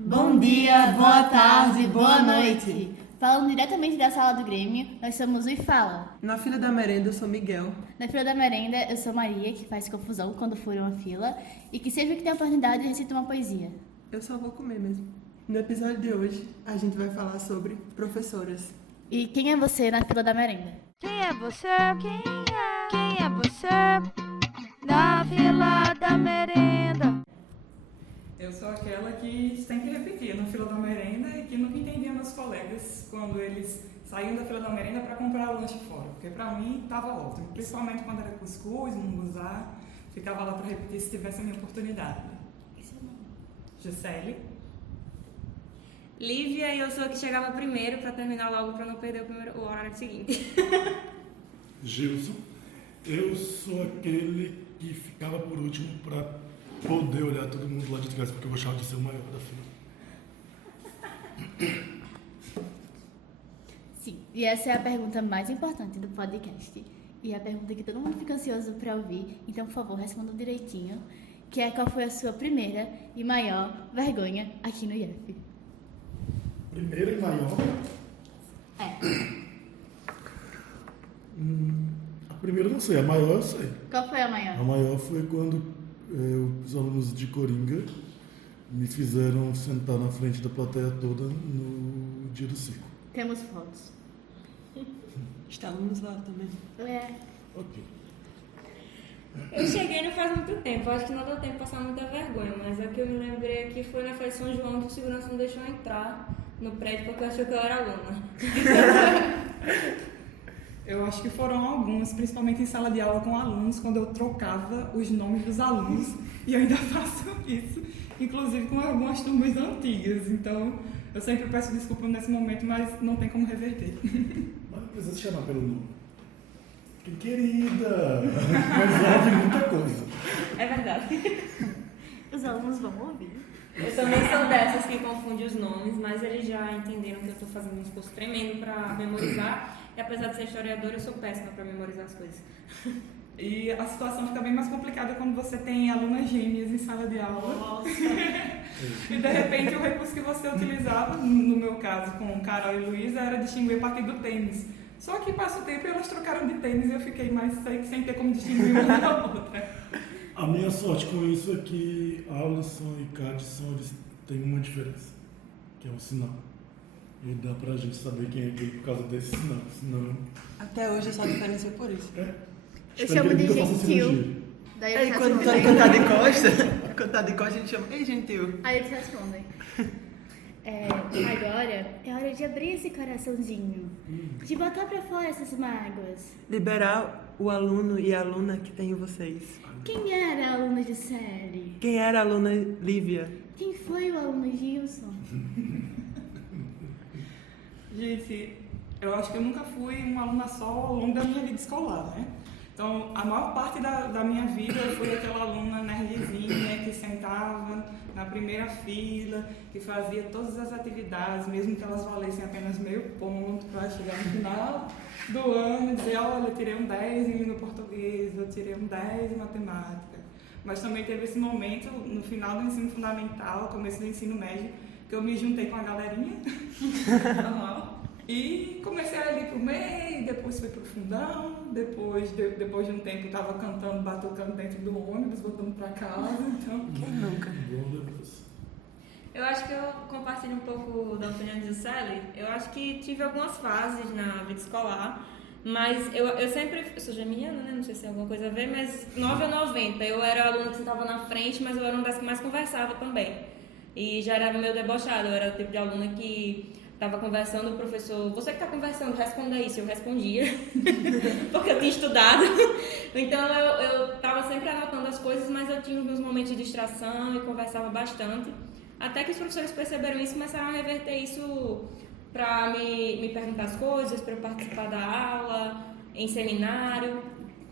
Bom dia, boa tarde, boa noite. Falando diretamente da sala do Grêmio, nós somos o IFALA. Na fila da merenda, eu sou Miguel. Na fila da merenda, eu sou Maria, que faz confusão quando fura uma fila e que sempre que tem a oportunidade recita uma poesia. Eu só vou comer mesmo. No episódio de hoje, a gente vai falar sobre professoras. E quem é você na fila da merenda? Quem é você? Quem é você? Na fila da merenda. Eu sou aquela que sempre repetia na fila da merenda e que nunca entendia meus colegas quando eles saíam da fila da merenda para comprar lanche fora. Porque para mim estava ótimo, principalmente quando era cuscuz, munguzá, ficava lá para repetir se tivesse a minha oportunidade. Esse é o nome. Gisele. Lívia, e eu sou a que chegava primeiro para terminar logo para não perder o horário seguinte. Gilson, eu sou aquele que ficava por último para poder olhar todo mundo lá de trás, porque eu gostava de ser o maior da fila. Sim, e essa é a pergunta mais importante do podcast. E é a pergunta que todo mundo fica ansioso para ouvir. Então, por favor, responda direitinho. Que é qual foi a sua primeira e maior vergonha aqui no IF? Primeiro e maior. É. A primeira eu não sei, a maior eu sei. Qual foi a maior? A maior foi quando os alunos de Coringa me fizeram sentar na frente da plateia toda no dia do circo. Temos fotos. Estávamos lá também. É. Ok. Eu cheguei não faz muito tempo, acho que não deu tempo de passar muita vergonha, mas a que eu me lembrei aqui foi na festa de São João que o segurança não deixou eu entrar no prédio porque achou que eu era aluna. Eu acho que foram algumas, principalmente em sala de aula com alunos, quando eu trocava os nomes dos alunos, e eu ainda faço isso, inclusive com algumas turmas antigas. Então, eu sempre peço desculpa nesse momento, mas não tem como reverter. Mas não precisa se chamar pelo nome. Que querida! Mas ouve muita coisa. É verdade. Os alunos vão ouvir. Eu também sou dessas que confundem os nomes, mas eles já entenderam que eu estou fazendo um esforço tremendo para memorizar. E apesar de ser historiadora, eu sou péssima para memorizar as coisas. E a situação fica bem mais complicada quando você tem alunas gêmeas em sala de aula. Nossa. E de repente o recurso que você utilizava, no meu caso com Carol e Luísa, era distinguir a partir do tênis. Só que passa o tempo e elas trocaram de tênis e eu fiquei mais sem ter como distinguir uma da outra. A minha sorte com isso é que Alisson e Cadson, eles têm uma diferença, que é o sinal. E dá pra gente saber quem é quem por causa desse sinal, senão... Até hoje essa diferença é por isso. É. Eu Espero chamo que de ele nunca faça gentil. cirurgia. Daí Aí eles quando respondem. tá de costa, quando tá de costa a gente chama, ei gentil. Aí eles respondem. Agora é hora de abrir esse coraçãozinho. De botar pra fora essas mágoas. Liberar o aluno e a aluna que tem em vocês. Quem era a aluna de série? Quem era a aluna Lívia? Quem foi o aluno Gilson? Gente, eu acho que eu nunca fui uma aluna só ao longo da minha vida escolar, né? Então, a maior parte da minha vida eu fui aquela aluna nerdzinha que sentava na primeira fila, que fazia todas as atividades, mesmo que elas valessem apenas meio ponto, para chegar no final do ano e dizer, olha, eu tirei um 10 em língua portuguesa, eu tirei um 10 em matemática. Mas também teve esse momento, no final do ensino fundamental, começo do ensino médio, que eu me juntei com a galerinha. E comecei a ir pro meio, depois fui pro fundão, depois de um tempo estava cantando, batucando dentro do ônibus, voltando para casa, então... Quem nunca? Eu acho que eu compartilho um pouco da opinião de Gisele. Eu acho que tive algumas fases na vida escolar, mas eu sempre... Eu sou geminiana, né? Não sei se tem alguma coisa a ver, mas 9 ou 90. Eu era a aluna que sentava na frente, mas eu era uma das que mais conversava também. E já era meio debochada, eu era o tipo de aluna que... Estava conversando, o professor, você que está conversando, responda isso. Eu respondia, porque eu tinha estudado. Então eu estava sempre anotando as coisas, mas eu tinha os meus momentos de distração e conversava bastante. Até que os professores perceberam isso e começaram a reverter isso para me perguntar as coisas, para eu participar da aula, em seminário.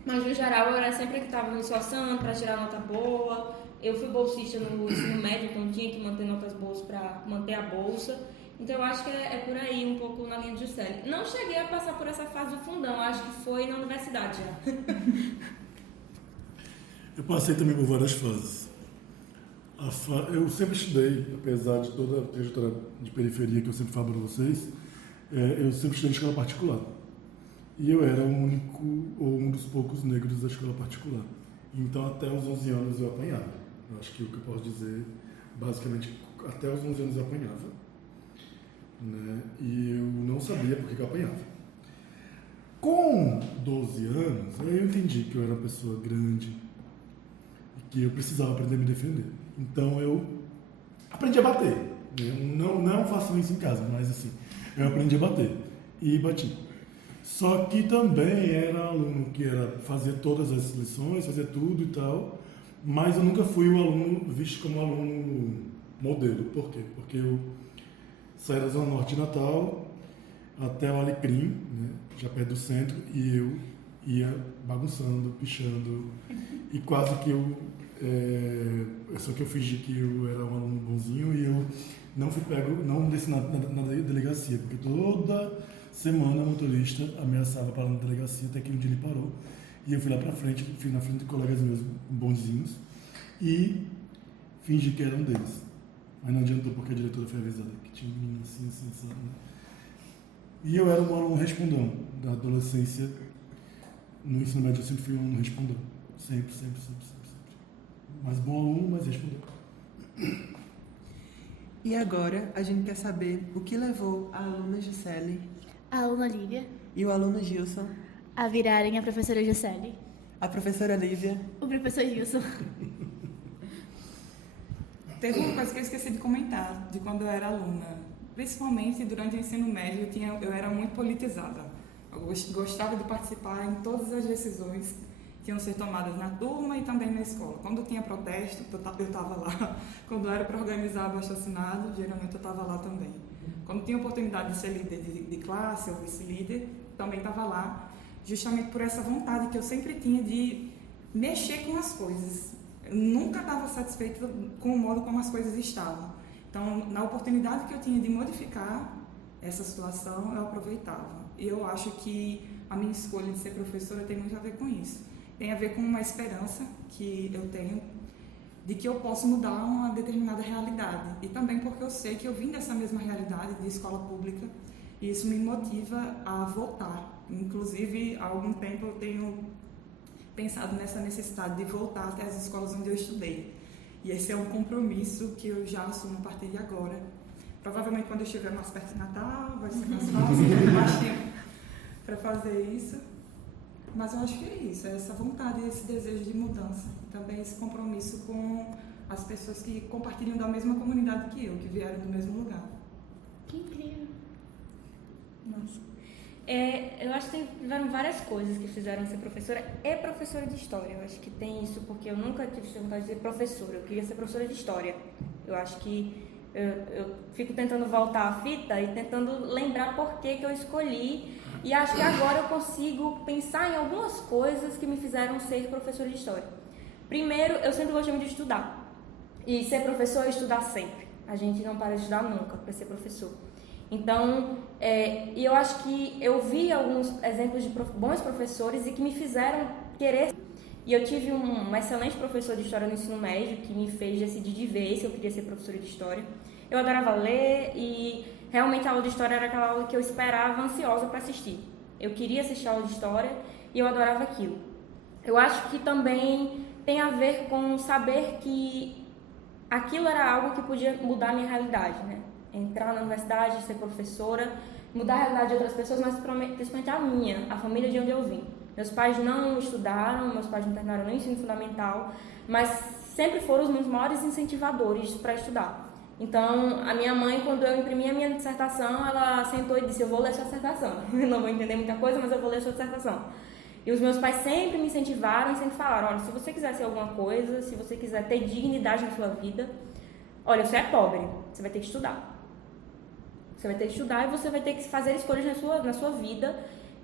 Mas no geral eu era sempre a que estava me esforçando para tirar nota boa. Eu fui bolsista no ensino médio, então tinha que manter notas boas para manter a bolsa. Então eu acho que é por aí, um pouco na linha de Juscelia. Não cheguei a passar por essa fase do fundão, acho que foi na universidade já. Eu passei também por várias fases. Eu sempre estudei, apesar de toda a trajetória de periferia que eu sempre falo para vocês, eu sempre estudei em escola particular. E eu era o único, ou um dos poucos negros da escola particular. Então, até os 11 anos eu apanhava. Eu acho que o que eu posso dizer, basicamente, até os 11 anos eu apanhava. Né? E eu não sabia por que eu apanhava. Com 12 anos, eu entendi que eu era uma pessoa grande e que eu precisava aprender a me defender. Então, eu aprendi a bater. Não faço isso em casa, mas assim, eu aprendi a bater. E bati. Só que também era aluno que fazia todas as lições, fazia tudo e tal, mas eu nunca fui o aluno visto como aluno modelo. Por quê? Porque eu saí da Zona Norte de Natal até o Alecrim, né, já perto do centro, e eu ia bagunçando, pichando, e quase que só que eu fingi que eu era um aluno bonzinho e eu não fui pego, não desci na delegacia, porque toda semana o motorista ameaçava parar na delegacia, até que um dia ele parou. E eu fui lá pra frente, fui na frente de colegas meus bonzinhos e fingi que era um deles. Mas não adiantou porque a diretora foi avisada que tinha um menino assim, sabe? Né? E eu era um aluno respondão. Da adolescência, no ensino médio eu sempre fui um aluno respondão. Sempre. Mais bom aluno, mas respondão. E agora a gente quer saber o que levou a aluna Gisele A aluna Lívia, e o aluno Gilson, a virarem a professora Gisele, a professora Lívia. o professor Gilson. Teve uma coisa que eu esqueci de comentar, de quando eu era aluna. Principalmente durante o ensino médio, eu era muito politizada. Eu gostava de participar em todas as decisões que iam ser tomadas na turma e também na escola. Quando tinha protesto, eu estava lá. Quando era para organizar abaixo-assinado, geralmente eu estava lá também. Quando tinha oportunidade de ser líder de classe ou vice-líder, também estava lá, justamente por essa vontade que eu sempre tinha de mexer com as coisas. Eu nunca estava satisfeita com o modo como as coisas estavam. Então, na oportunidade que eu tinha de modificar essa situação, eu aproveitava. E eu acho que a minha escolha de ser professora tem muito a ver com isso. Tem a ver com uma esperança que eu tenho de que eu posso mudar uma determinada realidade. E também porque eu sei que eu vim dessa mesma realidade de escola pública e isso me motiva a voltar. Inclusive, há algum tempo eu tenho pensado nessa necessidade de voltar até as escolas onde eu estudei. E esse é um compromisso que eu já assumo a partir de agora. Provavelmente quando eu estiver mais perto de Natal, vai ser mais fácil, ter mais tempo para fazer isso. Mas eu acho que é isso, é essa vontade, esse desejo de mudança. Também esse compromisso com as pessoas que compartilham da mesma comunidade que eu, que vieram do mesmo lugar. Que incrível. Nossa. Eu acho que tiveram várias coisas que fizeram ser professora e professora de história. Eu acho que tem isso porque eu nunca tive vontade de ser professora, eu queria ser professora de história. Eu acho que eu fico tentando voltar a fita e tentando lembrar por que eu escolhi. E acho que agora eu consigo pensar em algumas coisas que me fizeram ser professora de história. Primeiro, eu sempre gostei muito de estudar. E ser professor é estudar sempre. A gente não para de estudar nunca para ser professor. Então, e eu acho que eu vi alguns exemplos de bons professores e que me fizeram querer. E eu tive um excelente professor de história no ensino médio que me fez decidir de vez se eu queria ser professora de história. Eu adorava ler e realmente a aula de história era aquela aula que eu esperava ansiosa para assistir. Eu queria assistir a aula de história e eu adorava aquilo. Eu acho que também tem a ver com saber que aquilo era algo que podia mudar a minha realidade, né? Entrar na universidade, ser professora, mudar a realidade de outras pessoas, mas principalmente a minha, a família de onde eu vim. Meus pais não estudaram, meus pais não terminaram nem o ensino fundamental, mas sempre foram os meus maiores incentivadores para estudar. Então, a minha mãe, quando eu imprimi a minha dissertação, ela sentou e disse: eu vou ler sua dissertação. Não vou entender muita coisa, mas eu vou ler sua dissertação. E os meus pais sempre me incentivaram e sempre falaram: olha, se você quiser ser alguma coisa, se você quiser ter dignidade na sua vida, olha, você é pobre, você vai ter que estudar. Você vai ter que estudar e você vai ter que fazer escolhas na sua vida.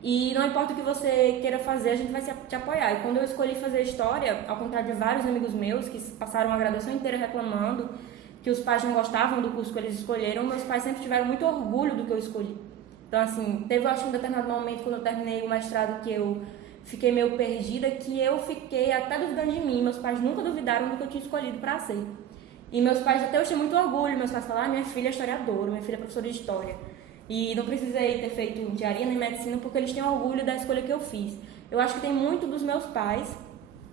E não importa o que você queira fazer, a gente vai te apoiar. E quando eu escolhi fazer história, ao contrário de vários amigos meus que passaram a graduação inteira reclamando que os pais não gostavam do curso que eles escolheram, meus pais sempre tiveram muito orgulho do que eu escolhi. Então, assim, teve, eu acho, um determinado momento quando eu terminei o mestrado que eu fiquei meio perdida, que eu fiquei até duvidando de mim. Meus pais nunca duvidaram do que eu tinha escolhido para ser. E meus pais, até eu tinha muito orgulho, meus pais falaram, minha filha é historiadora, minha filha é professora de história. E não precisei ter feito engenharia nem medicina porque eles têm orgulho da escolha que eu fiz. Eu acho que tem muito dos meus pais,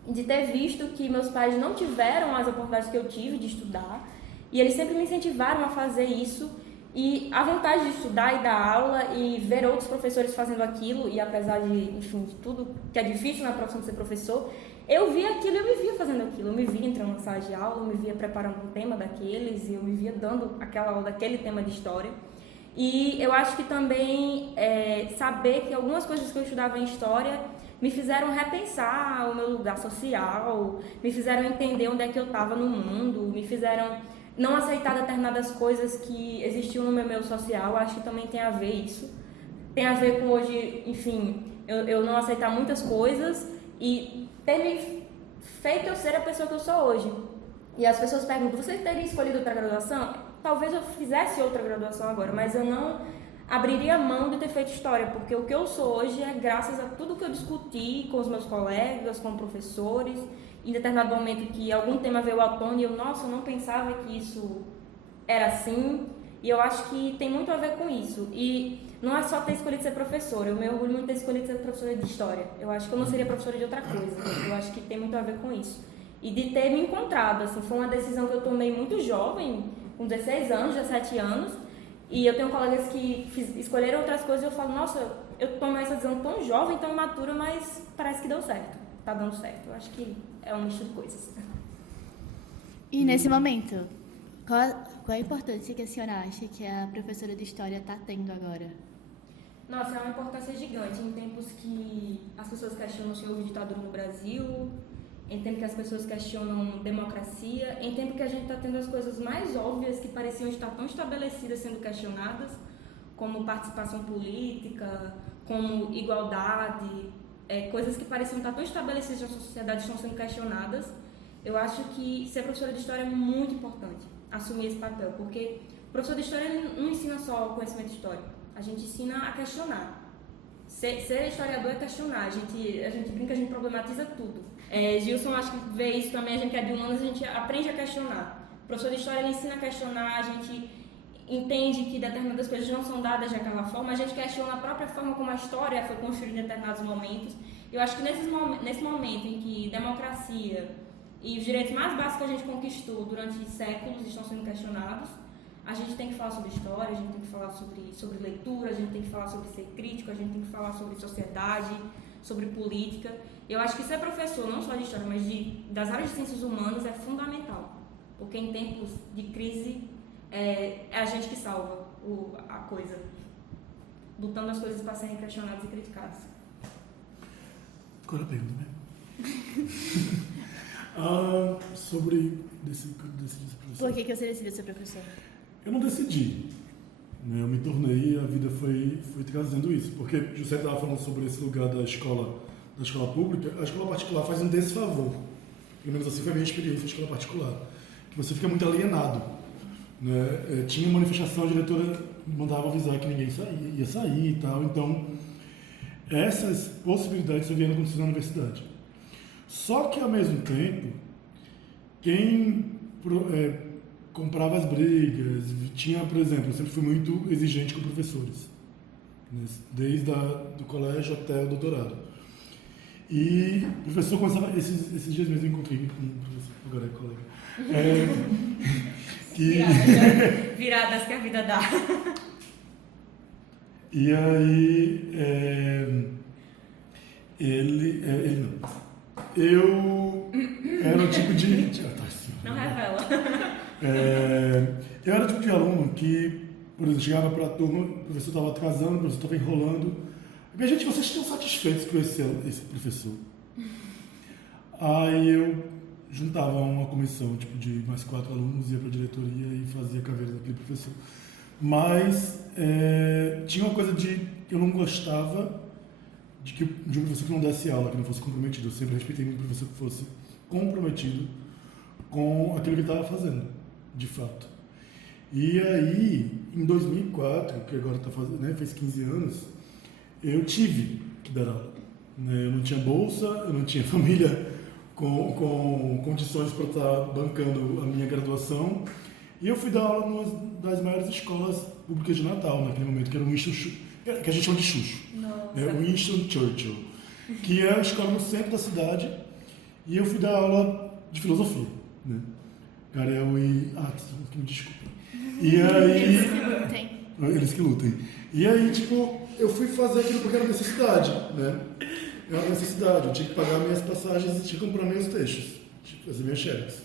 de ter visto que meus pais não tiveram as oportunidades que eu tive de estudar, e eles sempre me incentivaram a fazer isso, e a vontade de estudar e dar aula e ver outros professores fazendo aquilo, e apesar de, enfim, de tudo que é difícil na profissão de ser professor, eu via aquilo e eu me via fazendo aquilo. Eu me via entrando na sala de aula, eu me via preparando um tema daqueles, e eu me via dando aquela aula daquele tema de história. E eu acho que também saber que algumas coisas que eu estudava em história me fizeram repensar o meu lugar social, me fizeram entender onde é que eu estava no mundo, me fizeram não aceitar determinadas coisas que existiam no meu meio social. Acho que também tem a ver isso. Tem a ver com hoje, enfim, eu não aceitar muitas coisas e ter me feito eu ser a pessoa que eu sou hoje. E as pessoas perguntam, você teria escolhido outra graduação? Talvez eu fizesse outra graduação agora, mas eu não abriria mão de ter feito história, porque o que eu sou hoje é graças a tudo que eu discuti com os meus colegas, com professores, em determinado momento que algum tema veio à tona e eu, nossa, eu não pensava que isso era assim, e eu acho que tem muito a ver com isso. E não é só ter escolhido ser professora, eu me orgulho muito de ter escolhido ser professora de história. Eu acho que eu não seria professora de outra coisa, eu acho que tem muito a ver com isso. E de ter me encontrado, assim, foi uma decisão que eu tomei muito jovem, com 16 anos, 17 anos, e eu tenho colegas que escolheram outras coisas e eu falo, nossa, eu tomei essa decisão tão jovem, tão imatura, mas parece que deu certo, tá dando certo. Eu acho que é um misto de coisas. E nesse momento, qual a importância que a senhora acha que a professora de história está tendo agora? Nossa, é uma importância gigante em tempos que as pessoas questionam se houve ditadura no Brasil, em tempo que as pessoas questionam democracia, em tempo que a gente está tendo as coisas mais óbvias que pareciam estar tão estabelecidas sendo questionadas, como participação política, como igualdade, coisas que pareciam estar tão estabelecidas na sociedade estão sendo questionadas. Eu acho que ser professora de história é muito importante, assumir esse papel, porque o professor de história não ensina só o conhecimento histórico, a gente ensina a questionar. Ser historiador é questionar, a gente brinca, a gente problematiza tudo. Gilson, acho que vê isso também, a gente que é de humanas, a gente aprende a questionar. O professor de história ele ensina a questionar, a gente entende que determinadas coisas não são dadas daquela forma, a gente questiona a própria forma como a história foi construída em determinados momentos. Eu acho que nesse momento em que democracia e os direitos mais básicos que a gente conquistou durante séculos estão sendo questionados, a gente tem que falar sobre história, a gente tem que falar sobre leitura, a gente tem que falar sobre ser crítico, a gente tem que falar sobre sociedade, sobre política. Eu acho que ser professor, não só de história, mas das áreas de ciências humanas é fundamental, porque em tempos de crise é a gente que salva a coisa, botando as coisas para serem questionadas e criticadas. Qual é a pergunta mesmo? Sobre decidir ser professor. Por que você decidiu ser professor? Eu não decidi, né? Eu me tornei, a vida foi trazendo isso, porque José estava falando sobre esse lugar da escola pública. A escola particular faz um desfavor, pelo menos assim foi a minha experiência na escola particular, que você fica muito alienado, né? Tinha manifestação, a diretora mandava avisar que ninguém ia sair e tal, então essas possibilidades só vieram acontecer na universidade. Só que ao mesmo tempo, quem comprava as brigas, tinha, por exemplo, eu sempre fui muito exigente com professores, né? Desde do colégio até o doutorado. E o professor começava, esses dias mesmo eu encontrei com um professor, agora é colega, Viradas que a vida dá. E aí, ele não. Eu era o tipo de... Não revela. Eu era o tipo de aluno que, por exemplo, chegava para a turma, o professor estava atrasando, o professor estava enrolando. Minha gente, vocês estão satisfeitos com esse professor? Aí eu juntava uma comissão tipo, de mais 4 alunos, ia para a diretoria e fazia caveira daquele professor. Mas tinha uma coisa de eu não gostava de um professor que não desse aula, que não fosse comprometido. Eu sempre respeitei muito o professor que fosse comprometido com aquilo que ele estava fazendo, de fato. E aí, em 2004, que agora fez 15 anos, eu tive que dar aula. Eu não tinha bolsa, eu não tinha família com condições para estar bancando a minha graduação. E eu fui dar aula numa das maiores escolas públicas de Natal, naquele momento, que era o Winston, que a gente chama de Xuxo. Nossa. O Winston Churchill, que é a escola no centro da cidade. E eu fui dar aula de filosofia, né? Carel e... me desculpem. E aí... Eles que lutem. E aí, tipo, eu fui fazer aquilo porque era necessidade, né? Era uma necessidade. Eu tinha que pagar minhas passagens e tinha que comprar meus textos, tinha que fazer minhas xerox.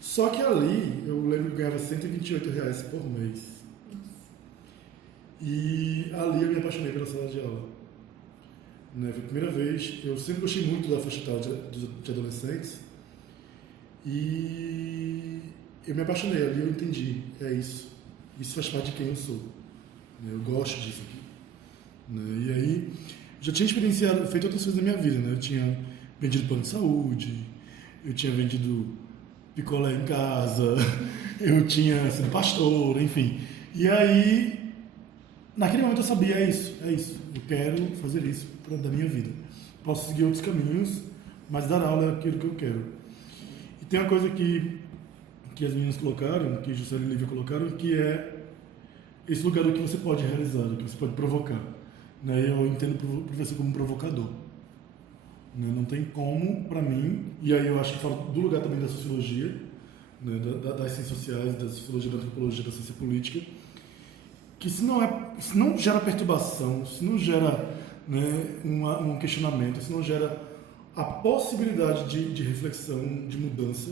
Só que ali, eu lembro que eu ganhava R$128 por mês. E ali eu me apaixonei pela sala de aula. Né? Foi a primeira vez. Eu sempre gostei muito da faixa etária de adolescentes. E eu me apaixonei ali, eu entendi. É isso. Isso faz parte de quem eu sou. Né? Eu gosto disso aqui. Né? E aí, já tinha experienciado, feito outras coisas na minha vida. Né? Eu tinha vendido plano de saúde, eu tinha vendido picolé em casa, eu tinha sido pastor, enfim. E aí, naquele momento eu sabia, é isso. Eu quero fazer isso da minha vida. Posso seguir outros caminhos, mas dar aula é aquilo que eu quero. E tem uma coisa que as meninas colocaram, que Juscelia e Lívia colocaram, que é esse lugar do que você pode realizar, do que você pode provocar. Né? Eu entendo o professor como um provocador. Né? Não tem como, para mim, e aí eu acho que falo do lugar também da sociologia, né? Das ciências sociais, da sociologia, da antropologia, da ciência política, que se não gera perturbação, se não gera, né, um questionamento, se não gera a possibilidade de reflexão, de mudança,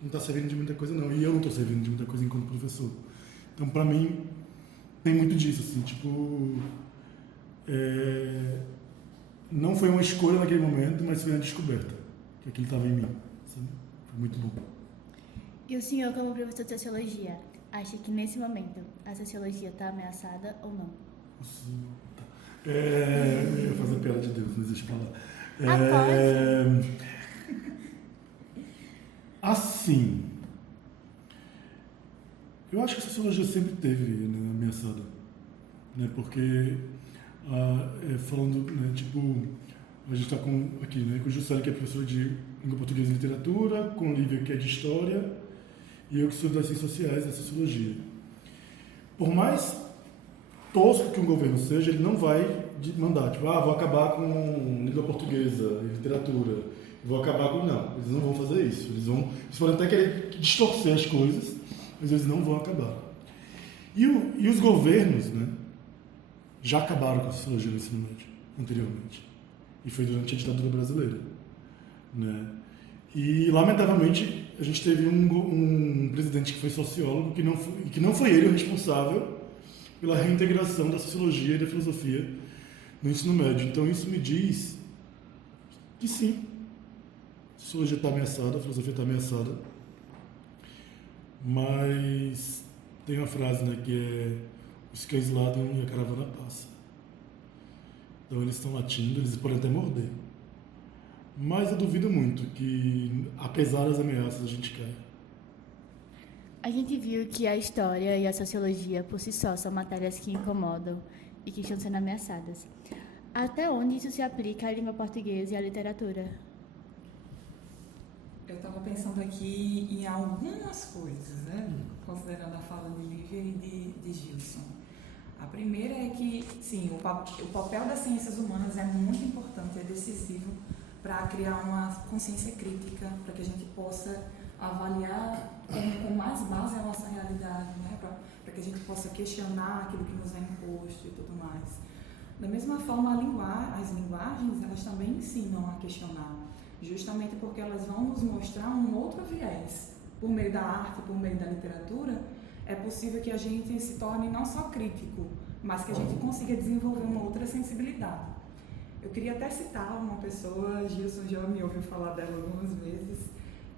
não está servindo de muita coisa não. E eu não estou servindo de muita coisa enquanto professor. Então, para mim, tem muito disso, assim, tipo... não foi uma escolha naquele momento, mas foi uma descoberta, que aquilo estava em mim. Sabe? Foi muito bom. E o senhor, como professor de sociologia, acha que nesse momento a sociologia está ameaçada ou não? Sim, tá. Eu ia fazer piada de Deus, mas deixa eu falar. Pode. Assim, eu acho que a sociologia sempre teve, né, ameaçada, né, porque falando, né, tipo, a gente está aqui, né, com Juscelia, que é professora de língua portuguesa e literatura, com Lívia, que é de história, e eu que sou das ciências sociais, da sociologia. Por mais tosco que um governo seja, ele não vai mandar, tipo, vou acabar com língua portuguesa e literatura. Vou acabar com... Não, eles não vão fazer isso. Eles podem até querer distorcer as coisas, mas eles não vão acabar. E os governos, né, já acabaram com a sociologia no ensino médio, anteriormente. E foi durante a ditadura brasileira. Né? E, lamentavelmente, a gente teve um presidente que foi sociólogo, que não foi ele o responsável pela reintegração da sociologia e da filosofia no ensino médio. Então, isso me diz que sim, a sociologia está ameaçada, a filosofia está ameaçada, mas tem uma frase, né, que é: os cães ladram e a caravana passa. Então eles estão latindo, eles podem até morder. Mas eu duvido muito que, apesar das ameaças, a gente caia. A gente viu que a história e a sociologia, por si só, são matérias que incomodam e que estão sendo ameaçadas. Até onde isso se aplica à língua portuguesa e à literatura? Eu estava pensando aqui em algumas coisas, né? Considerando a fala de Lívia e de Gilson. A primeira é que, sim, o papel das ciências humanas é muito importante, é decisivo para criar uma consciência crítica, para que a gente possa avaliar com mais base a nossa realidade, né? Para que a gente possa questionar aquilo que nos é imposto e tudo mais. Da mesma forma, as linguagens, elas também ensinam a questionar, justamente porque elas vão nos mostrar um outro viés. Por meio da arte, por meio da literatura, é possível que a gente se torne não só crítico, mas que a gente consiga desenvolver uma outra sensibilidade. Eu queria até citar uma pessoa, Gilson já me ouviu falar dela algumas vezes,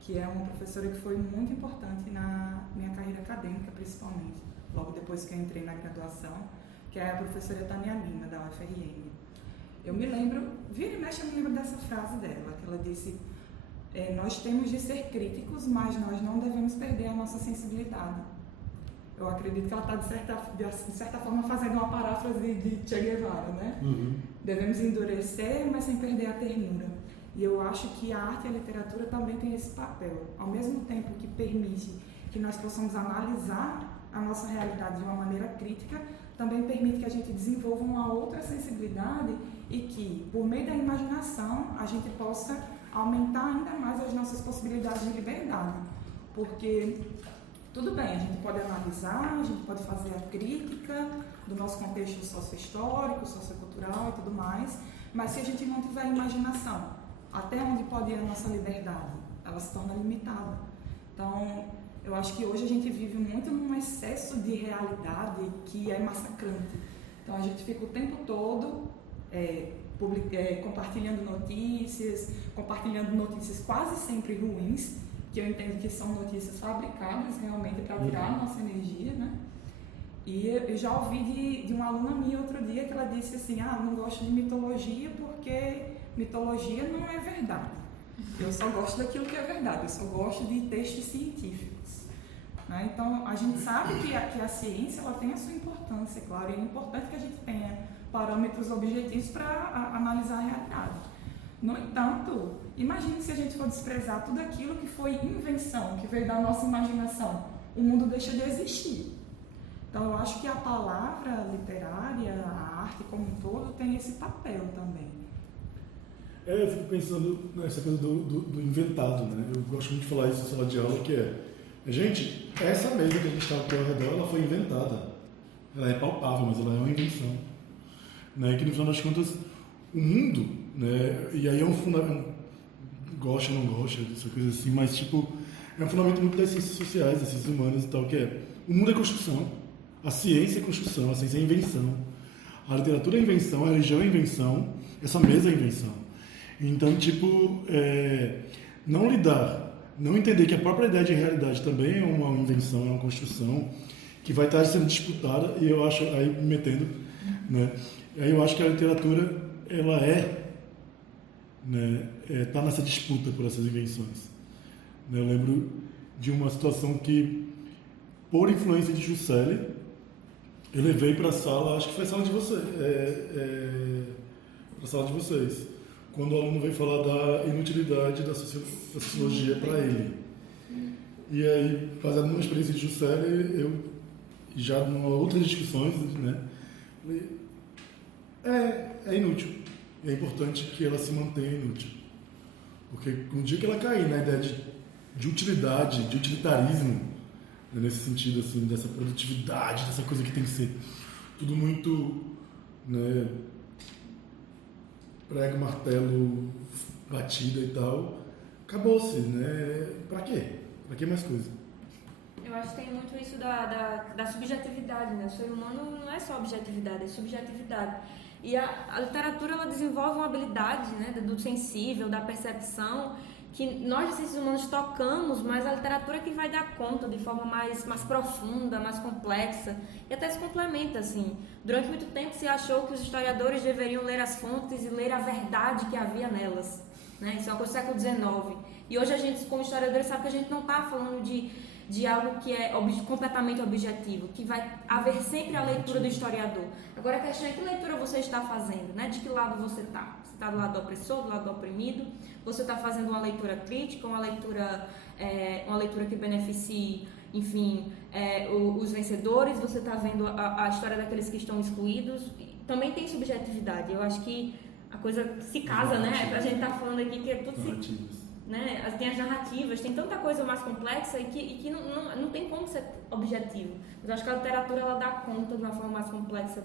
que é uma professora que foi muito importante na minha carreira acadêmica, principalmente, logo depois que eu entrei na graduação, que é a professora Tânia Lima, da UFRN. Eu me lembro, vira e mexe eu me lembro dessa frase dela, que ela disse: nós temos de ser críticos, mas nós não devemos perder a nossa sensibilidade. Eu acredito que ela está, de certa forma, fazendo uma paráfrase de Che Guevara, né? Uhum. Devemos endurecer, mas sem perder a ternura. E eu acho que a arte e a literatura também têm esse papel. Ao mesmo tempo que permite que nós possamos analisar a nossa realidade de uma maneira crítica, também permite que a gente desenvolva uma outra sensibilidade e que, por meio da imaginação, a gente possa aumentar ainda mais as nossas possibilidades de liberdade. Porque, tudo bem, a gente pode analisar, a gente pode fazer a crítica do nosso contexto sociohistórico, sociocultural e tudo mais, mas se a gente não tiver imaginação, até onde pode ir a nossa liberdade? Ela se torna limitada. Então, eu acho que hoje a gente vive muito num excesso de realidade que é massacrante. Então, a gente fica o tempo todo compartilhando notícias quase sempre ruins, que eu entendo que são notícias fabricadas realmente para tirar a nossa energia, né? E eu já ouvi de uma aluna minha outro dia que ela disse assim, não gosto de mitologia porque mitologia não é verdade. Eu só gosto daquilo que é verdade, eu só gosto de textos científicos. Né? Então, a gente sabe que a ciência ela tem a sua importância, claro, e é importante que a gente tenha parâmetros objetivos para analisar a realidade. No entanto, imagine se a gente for desprezar tudo aquilo que foi invenção, que veio da nossa imaginação. O mundo deixa de existir. Então, eu acho que a palavra literária, a arte como um todo, tem esse papel também. Eu fico pensando nessa coisa do inventado, né? Eu gosto muito de falar isso em sala de aula, que gente, essa mesa que a gente está aqui ao redor, ela foi inventada. Ela é palpável, mas ela é uma invenção. Né? Que no final das contas, o mundo, né? E aí é um fundamento, gosta ou não gosta, essa coisa assim, mas tipo, é um fundamento muito das ciências sociais, das ciências humanas e tal, que o mundo é construção. A ciência é construção, a ciência é invenção. A literatura é invenção, a religião é invenção, essa mesa é invenção. Então, tipo, não entender que a própria ideia de realidade também é uma invenção, é uma construção, que vai estar sendo disputada, e eu acho, aí me metendo, né? Aí eu acho que a literatura, ela tá nessa disputa por essas invenções. Eu lembro de uma situação que, por influência de Juscelia, eu levei para a sala, acho que foi a sala de vocês, para a sala de vocês, quando o aluno veio falar da inutilidade da sociologia para ele. E aí, baseado numa experiência de Juscelia, eu, já em outras discussões, né, é inútil. E é importante que ela se mantenha inútil. Porque um dia que ela cair na ideia de utilidade, de utilitarismo, nesse sentido assim, dessa produtividade, dessa coisa que tem que ser tudo muito, né, prego, martelo, batida e tal, acabou-se, né? Pra quê? Pra que mais coisa? Eu acho que tem muito isso da subjetividade, né? O ser humano não é só objetividade, é subjetividade. E a literatura, ela desenvolve uma habilidade, né, do sensível, da percepção, que nós, de ciências humanas, tocamos, mas a literatura é que vai dar conta de forma mais profunda, mais complexa, e até se complementa, assim. Durante muito tempo se achou que os historiadores deveriam ler as fontes e ler a verdade que havia nelas, né? Isso é uma coisa do século XIX. E hoje a gente, como historiadores, sabe que a gente não está falando de algo que é completamente objetivo, que vai haver sempre a leitura do historiador. Agora a questão é que leitura você está fazendo, né? De que lado você está? Você está do lado do opressor, do lado do oprimido? Você está fazendo uma leitura crítica, uma leitura que beneficie, enfim, os vencedores? Você está vendo a história daqueles que estão excluídos? Também tem subjetividade. Eu acho que a coisa se casa, né? A gente está falando aqui que é tudo né? Tem as narrativas, tem tanta coisa mais complexa e que não tem como ser objetivo. Mas eu acho que a literatura, ela dá conta de uma forma mais complexa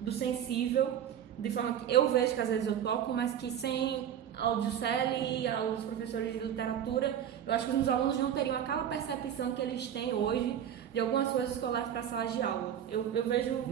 do sensível, de forma que eu vejo que às vezes eu toco, mas que sem ao Juscelia e aos professores de literatura, eu acho que os alunos não teriam aquela percepção que eles têm hoje de algumas coisas que eu levo para a sala de aula. Eu vejo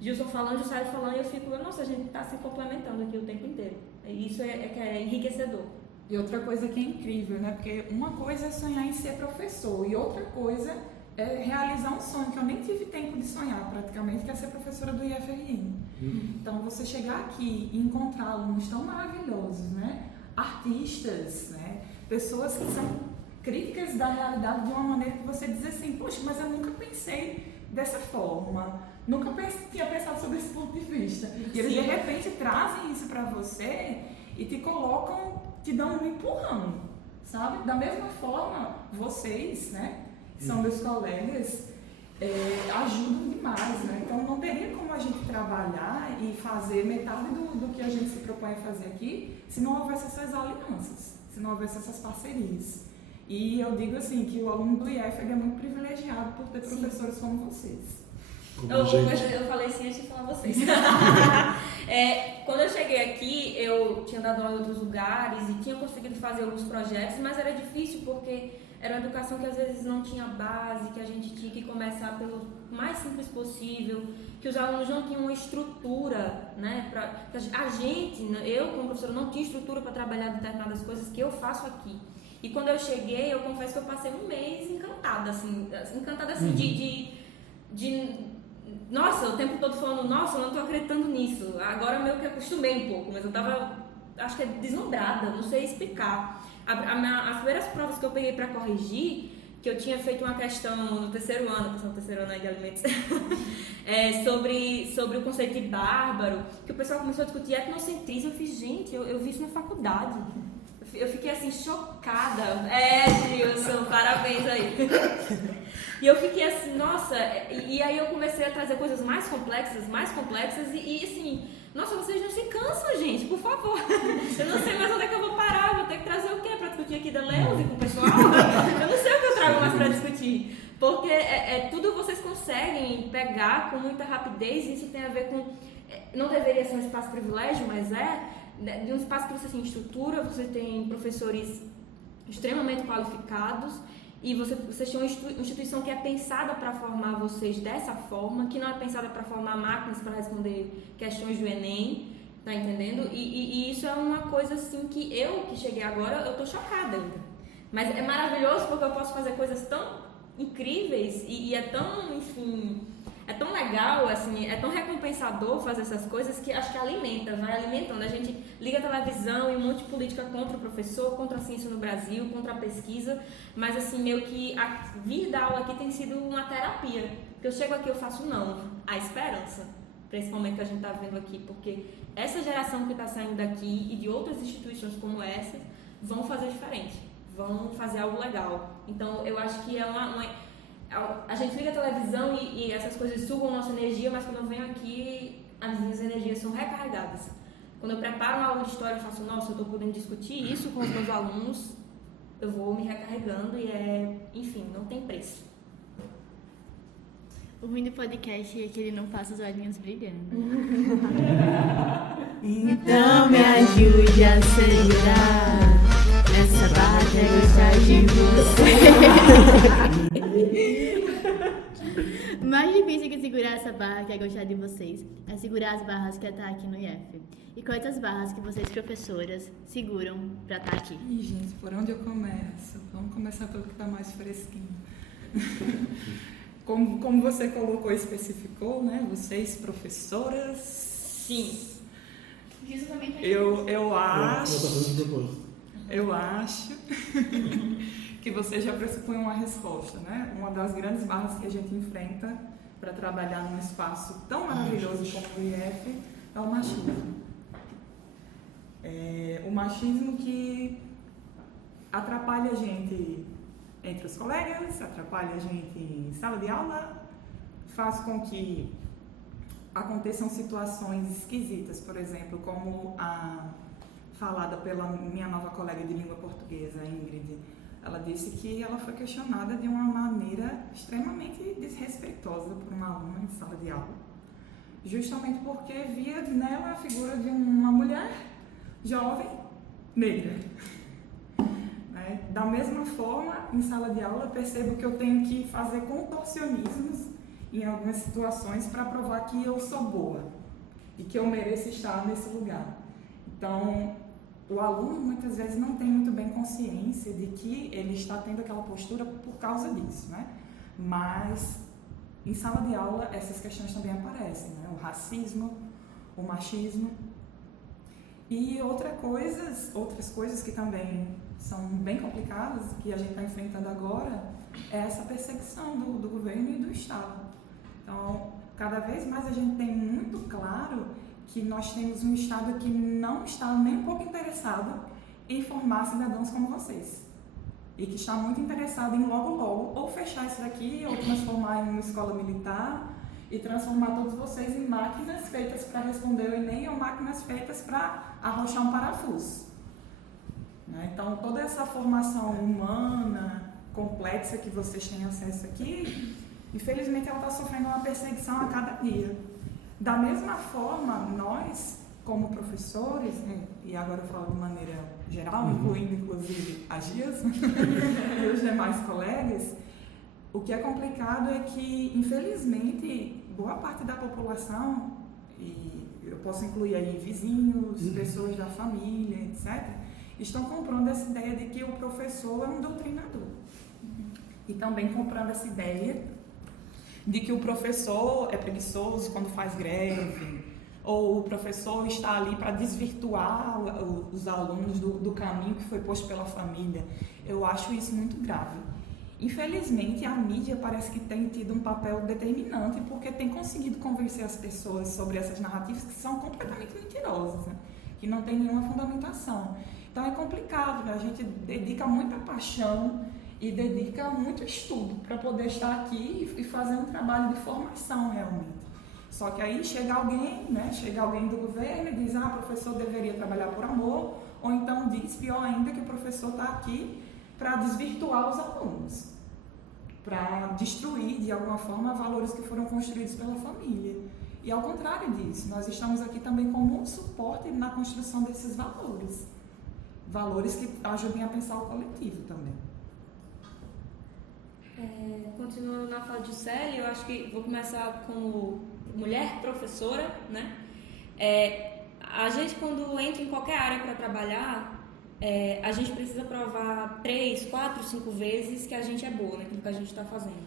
Gilson falando, Juscelia falando, e eu fico, nossa, a gente está se complementando aqui o tempo inteiro. E isso que é enriquecedor. E outra coisa que é incrível, né? Porque uma coisa é sonhar em ser professor e outra coisa é realizar um sonho que eu nem tive tempo de sonhar praticamente, que é ser professora do IFRN. Então, você chegar aqui e encontrar alunos tão maravilhosos, né? Artistas, né? Pessoas que são críticas da realidade de uma maneira que você diz assim, poxa, mas eu nunca pensei dessa forma, nunca tinha pensado sobre esse ponto de vista. E eles, de repente, trazem isso para você e te colocam te dão um empurrão, sabe? Da mesma forma, vocês, né, que são meus colegas, ajudam demais, né? Então não teria como a gente trabalhar e fazer metade do que a gente se propõe a fazer aqui se não houvesse essas alianças, se não houvesse essas parcerias. E eu digo assim, que o aluno do IEFEG é muito privilegiado por ter professores como vocês. Eu falei assim antes de falar vocês. Quando eu cheguei aqui, eu tinha dado aula em outros lugares e tinha conseguido fazer alguns projetos, mas era difícil porque era uma educação que às vezes não tinha base, que a gente tinha que começar pelo mais simples possível, que os alunos não tinham uma estrutura, né? Eu como professora não tinha estrutura para trabalhar determinadas coisas que eu faço aqui. E quando eu cheguei, eu confesso que eu passei um mês encantada, assim nossa, o tempo todo falando, nossa, eu não tô acreditando nisso. Agora meio que acostumei um pouco, mas eu tava, acho que deslumbrada, não sei explicar. As primeiras provas que eu peguei para corrigir, que eu tinha feito uma questão no terceiro ano aí de alimentos, sobre o conceito de bárbaro, que o pessoal começou a discutir etnocentrismo. Eu fiz, gente, eu vi isso na faculdade. Eu fiquei assim, chocada. Gilson, parabéns aí. E eu fiquei assim, nossa, e aí eu comecei a trazer coisas mais complexas e assim, nossa, vocês não se cansam, gente, por favor. Eu não sei mais onde é que eu vou parar, eu vou ter que trazer o quê pra discutir aqui da Leuze com o pessoal? Eu não sei o que eu trago mais pra discutir. Porque tudo vocês conseguem pegar com muita rapidez, e isso tem a ver com, não deveria ser um espaço privilégio, mas de um espaço que você tem estrutura, você tem professores extremamente qualificados, e vocês têm uma instituição que é pensada para formar vocês dessa forma, que não é pensada para formar máquinas para responder questões do Enem, tá entendendo? E isso é uma coisa assim que cheguei agora, eu tô chocada ainda. Mas é maravilhoso porque eu posso fazer coisas tão incríveis e é tão, enfim, é tão legal, assim, é tão recompensador fazer essas coisas que acho que vai alimentando. A gente liga a televisão e um monte de política contra o professor, contra a ciência no Brasil, contra a pesquisa, mas assim, meio que vir dar aula aqui tem sido uma terapia. Porque eu chego aqui e eu faço a esperança para esse momento que a gente está vendo aqui, porque essa geração que está saindo daqui e de outras instituições como essa vão fazer diferente, vão fazer algo legal. Então eu acho que a gente liga a televisão e essas coisas sugam nossa energia, mas quando eu venho aqui, as minhas energias são recarregadas. Quando eu preparo uma aula de história, eu faço, nossa, eu estou podendo discutir isso com os meus alunos, eu vou me recarregando e enfim, não tem preço. O ruim do podcast é que ele não passa os olhinhos brilhando. Então me ajude a segurar essa barra que é gostar de você. Mais difícil que segurar essa barra que é gostar de vocês é segurar as barras que é estar aqui no IF. E quais as barras que vocês, professoras, seguram pra estar aqui? Ih, gente, por onde eu começo? Vamos começar pelo que está mais fresquinho. Como você colocou e especificou, né? Vocês, professoras... Sim. Isso também tá Eu acho que você já pressupõe uma resposta, né? Uma das grandes barras que a gente enfrenta para trabalhar num espaço tão maravilhoso como o IF é o machismo. O machismo que atrapalha a gente entre os colegas, atrapalha a gente em sala de aula, faz com que aconteçam situações esquisitas, por exemplo, como a falada pela minha nova colega de língua portuguesa, Ingrid. Ela disse que ela foi questionada de uma maneira extremamente desrespeitosa por uma aluna em sala de aula, justamente porque via nela a figura de uma mulher jovem, negra. Da mesma forma, em sala de aula, eu percebo que eu tenho que fazer contorcionismos em algumas situações para provar que eu sou boa e que eu mereço estar nesse lugar. Então, o aluno muitas vezes não tem muito bem consciência de que ele está tendo aquela postura por causa disso, né? Mas, em sala de aula, essas questões também aparecem, né? O racismo, o machismo e outras coisas que também são bem complicadas, que a gente está enfrentando agora, é essa perseguição do governo e do Estado. Então, cada vez mais a gente tem muito claro que nós temos um Estado que não está nem um pouco interessado em formar cidadãos como vocês. E que está muito interessado em logo ou fechar isso daqui, ou transformar em uma escola militar e transformar todos vocês em máquinas feitas para responder o Enem ou máquinas feitas para arrochar um parafuso. Né? Então, toda essa formação humana, complexa que vocês têm acesso aqui, infelizmente ela está sofrendo uma perseguição a cada dia. Da mesma forma, nós, como professores, e agora eu falo de maneira geral, incluindo inclusive as Gias e os demais colegas, o que é complicado é que, infelizmente, boa parte da população, e eu posso incluir aí vizinhos, pessoas da família, etc., estão comprando essa ideia de que o professor é um doutrinador. E também comprando essa ideia de que o professor é preguiçoso quando faz greve, ou o professor está ali para desvirtuar os alunos do caminho que foi posto pela família. Eu acho isso muito grave. Infelizmente, a mídia parece que tem tido um papel determinante porque tem conseguido convencer as pessoas sobre essas narrativas que são completamente mentirosas, né? Que não tem nenhuma fundamentação. Então é complicado, né? A gente dedica muita paixão e dedica muito estudo para poder estar aqui e fazer um trabalho de formação realmente. Só que aí chega alguém, né? Chega alguém do governo e diz, o professor deveria trabalhar por amor, ou então diz, pior ainda, que o professor está aqui para desvirtuar os alunos, para destruir de alguma forma valores que foram construídos pela família. E ao contrário disso, nós estamos aqui também como um suporte na construção desses valores. Valores que ajudem a pensar o coletivo também. Continuando na fala de Célia, eu acho que vou começar como mulher professora, né? A gente, quando entra em qualquer área para trabalhar, a gente precisa provar 3, 4, 5 vezes que a gente é boa naquilo que a gente está fazendo.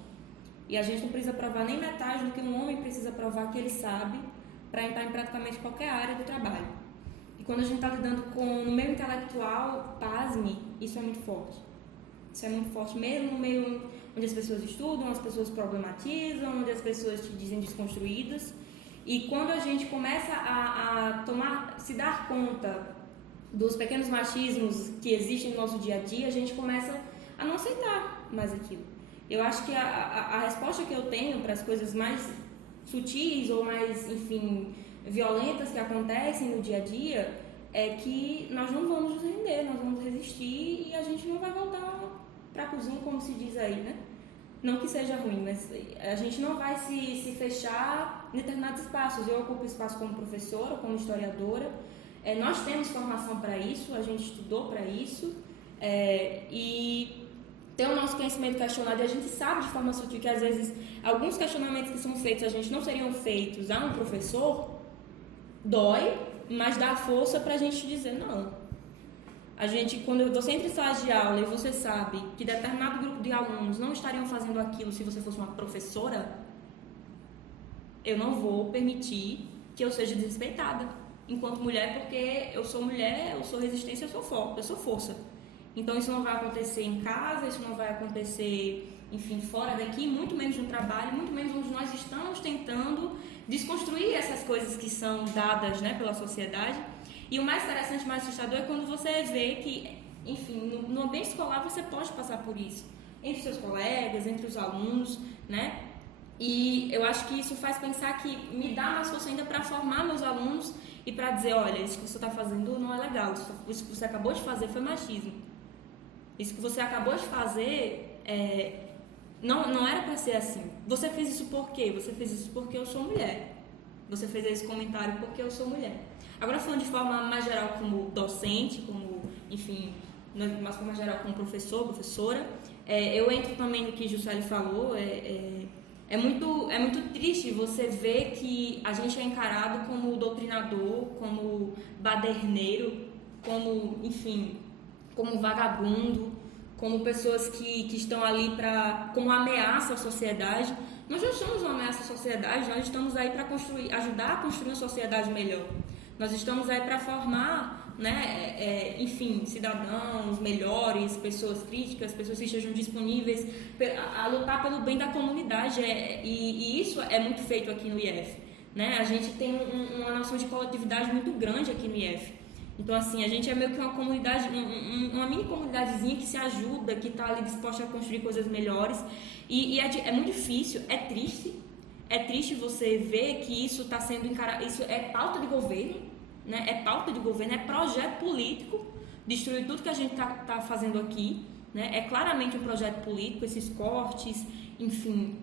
E a gente não precisa provar nem metade do que um homem precisa provar que ele sabe para entrar em praticamente qualquer área do trabalho. E quando a gente está lidando no meio intelectual, pasme, isso é muito forte. Isso é muito forte mesmo no meio onde as pessoas estudam, as pessoas problematizam, onde as pessoas te dizem desconstruídas. E quando a gente começa a se dar conta dos pequenos machismos que existem no nosso dia a dia, a gente começa a não aceitar mais aquilo. Eu acho que a resposta que eu tenho para as coisas mais sutis ou mais, enfim, violentas que acontecem no dia a dia é que nós não vamos nos render, nós vamos resistir e a gente não vai voltar para a cozinha, como se diz aí, né? Não que seja ruim, mas a gente não vai se fechar em determinados espaços. Eu ocupo espaço como professora, como historiadora. Nós temos formação para isso, a gente estudou para isso, e tem o nosso conhecimento questionado e a gente sabe de forma sutil que às vezes alguns questionamentos que são feitos a gente não seriam feitos a um professor, dói, mas dá força para a gente dizer não. Quando você entra em sala de aula e você sabe que determinado grupo de alunos não estariam fazendo aquilo se você fosse uma professora, eu não vou permitir que eu seja desrespeitada enquanto mulher, porque eu sou mulher, eu sou resistência, eu sou força. Então isso não vai acontecer em casa, isso não vai acontecer, enfim, fora daqui, muito menos no trabalho, muito menos onde nós estamos tentando desconstruir essas coisas que são dadas, né, pela sociedade. E o mais interessante, mais assustador é quando você vê que, enfim, no ambiente escolar você pode passar por isso, entre seus colegas, entre os alunos, né? E eu acho que isso faz pensar que me dá mais força ainda para formar meus alunos e para dizer, olha, isso que você está fazendo não é legal, isso que você acabou de fazer foi machismo. Isso que você acabou de fazer não era para ser assim. Você fez isso por quê? Você fez isso porque eu sou mulher. Você fez esse comentário porque eu sou mulher. Agora, falando de forma mais geral como docente, como, enfim, de forma geral como professora, eu entro também no que Juscelie falou. É muito triste você ver que a gente é encarado como doutrinador, como baderneiro, como, enfim, como vagabundo, como pessoas que estão ali como ameaça à sociedade. Nós não somos uma ameaça à sociedade, nós estamos aí para ajudar a construir uma sociedade melhor. Nós estamos aí para formar, né, enfim, cidadãos melhores, pessoas críticas, pessoas que estejam disponíveis a lutar pelo bem da comunidade. E isso é muito feito aqui no IF. Né? A gente tem uma noção de coletividade muito grande aqui no IF. Então, assim, a gente é meio que uma comunidade, uma mini comunidadezinha que se ajuda, que está ali disposta a construir coisas melhores. E é muito difícil, é triste. É triste você ver que isso está sendo encarado, isso é pauta de governo, né? É pauta de governo, é projeto político, destruir tudo que a gente tá fazendo aqui, né? É claramente um projeto político, esses cortes, enfim,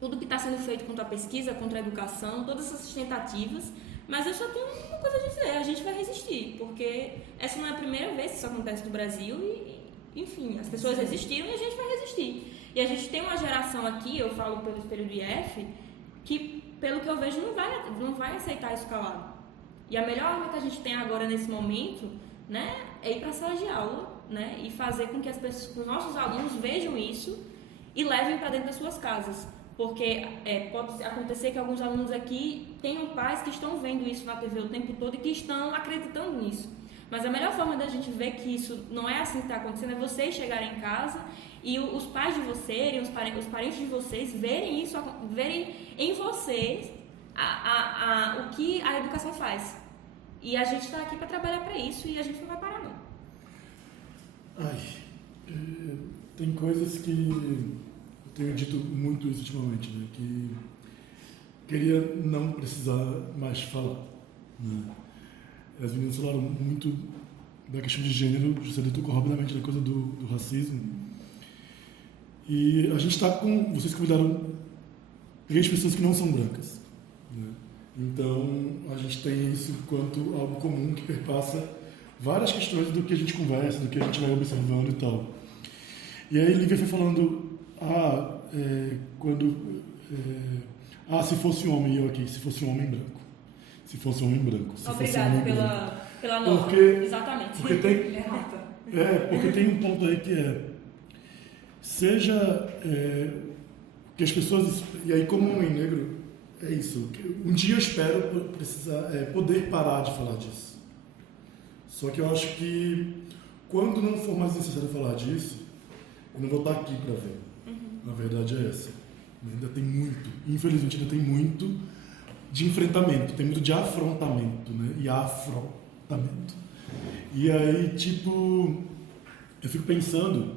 tudo que está sendo feito contra a pesquisa, contra a educação, todas essas tentativas. Mas eu só tenho uma coisa a dizer, a gente vai resistir, porque essa não é a primeira vez que isso acontece no Brasil e enfim, as pessoas resistiram e a gente vai resistir. E a gente tem uma geração aqui, eu falo pelo espelho do IF, que, pelo que eu vejo, não vai aceitar isso calado. E a melhor arma que a gente tem agora, nesse momento, né, é ir para a sala de aula, né, e fazer com que os nossos alunos vejam isso e levem para dentro das suas casas. Porque pode acontecer que alguns alunos aqui tenham pais que estão vendo isso na TV o tempo todo e que estão acreditando nisso. Mas a melhor forma da gente ver que isso não é assim que está acontecendo é vocês chegarem em casa e os pais de vocês, os parentes de vocês, verem isso, verem em vocês o que a educação faz. E a gente está aqui para trabalhar para isso e a gente não vai parar, não. Tem coisas que eu tenho dito muito isso ultimamente, né? Que queria não precisar mais falar, né? As meninas falaram muito da questão de gênero, você tocou rapidamente da coisa do racismo. E a gente está com... Vocês convidaram 3 pessoas que não são brancas, né? Então, a gente tem isso enquanto algo comum que perpassa várias questões do que a gente conversa, do que a gente vai observando e tal. E aí, Lívia foi falando, se fosse um homem, e eu aqui, se fosse um homem branco. Se fosse um homem branco. Obrigada pela nota. Porque, exatamente. Porque tem um ponto aí que seja que as pessoas, e aí como homem negro, é isso, um dia eu espero poder parar de falar disso. Só que eu acho que quando não for mais necessário falar disso, eu não vou estar aqui para ver. A verdade é essa. Ainda tem muito, infelizmente ainda tem muito de enfrentamento, tem muito de afrontamento, né? E afrontamento. E aí, tipo, eu fico pensando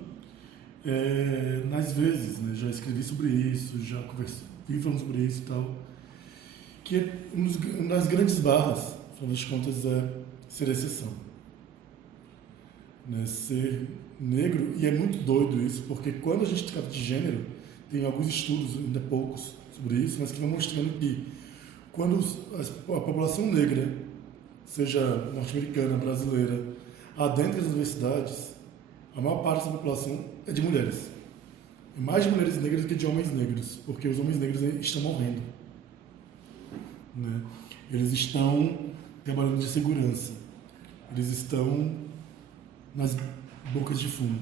nas vezes, né? Já escrevi sobre isso, já vivi falando sobre isso e tal, que uma das grandes barras, afinal das contas, é ser exceção. Né? Ser negro, e é muito doido isso, porque quando a gente trata de gênero, tem alguns estudos, ainda poucos, sobre isso, mas que vão mostrando que quando a população negra, seja norte-americana, brasileira, adentra as universidades, a maior parte da população é de mulheres. É mais de mulheres negras do que de homens negros, porque os homens negros estão morrendo. Né? Eles estão trabalhando de segurança. Eles estão nas bocas de fumo,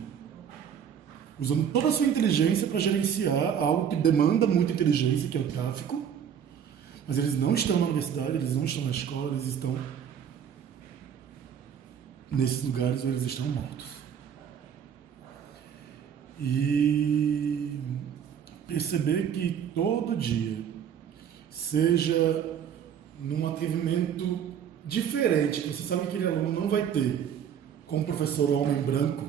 usando toda a sua inteligência para gerenciar algo que demanda muita inteligência, que é o tráfico, mas eles não estão na universidade, eles não estão na escola, eles estão nesses lugares ou eles estão mortos. E perceber que todo dia, seja num atrevimento diferente, que você sabe que aquele aluno não vai ter com um professor homem branco,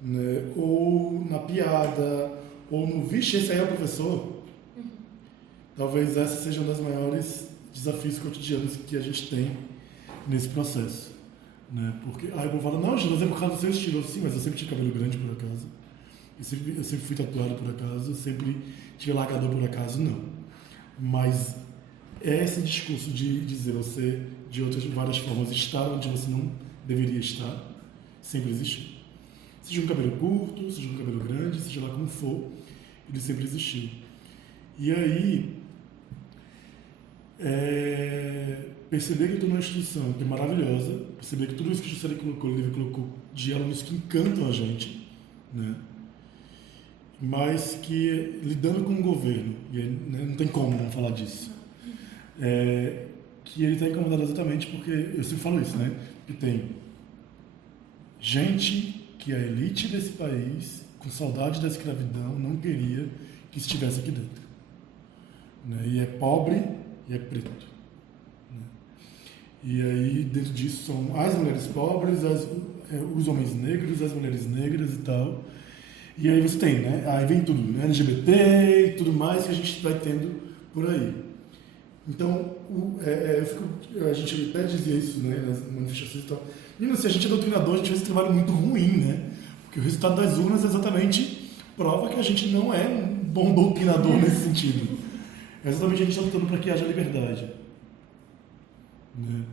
né? Ou na piada, ou no vixe, esse aí é o professor. Talvez essa seja um dos maiores desafios cotidianos que a gente tem nesse processo. Né? Porque aí eu falo, não, Gil, mas é por causa do seu estilo. Sim, mas eu sempre tive cabelo grande por acaso. Eu sempre fui tatuado por acaso. Eu sempre tive largador por acaso, não. Mas esse discurso de dizer você, de várias formas, estar onde você não deveria estar, sempre existiu. Seja um cabelo curto, seja um cabelo grande, seja lá como for, ele sempre existiu. E aí, perceber que eu estou numa instituição que é maravilhosa, perceber que tudo isso que a Juscelia colocou, o livro colocou, de alunos que encantam a gente, né? Mas que, lidando com o governo, e né, não tem como não falar disso, que ele está incomodado exatamente porque, eu sempre falo isso, né? Que tem gente que a elite desse país, com saudade da escravidão, não queria que estivesse aqui dentro. Né? E é pobre e é preto. Né? E aí, dentro disso, são as mulheres pobres, os homens negros, as mulheres negras e tal. E aí você tem, né? Aí vem tudo, né? LGBT e tudo mais que a gente vai tendo por aí. Então, a gente até dizia isso, né? Nas manifestações e tal. E se a gente é doutrinador, a gente faz esse trabalho muito ruim, né? Porque o resultado das urnas exatamente prova que a gente não é um bom doutrinador nesse sentido. Exatamente a gente está lutando para que haja liberdade. Né?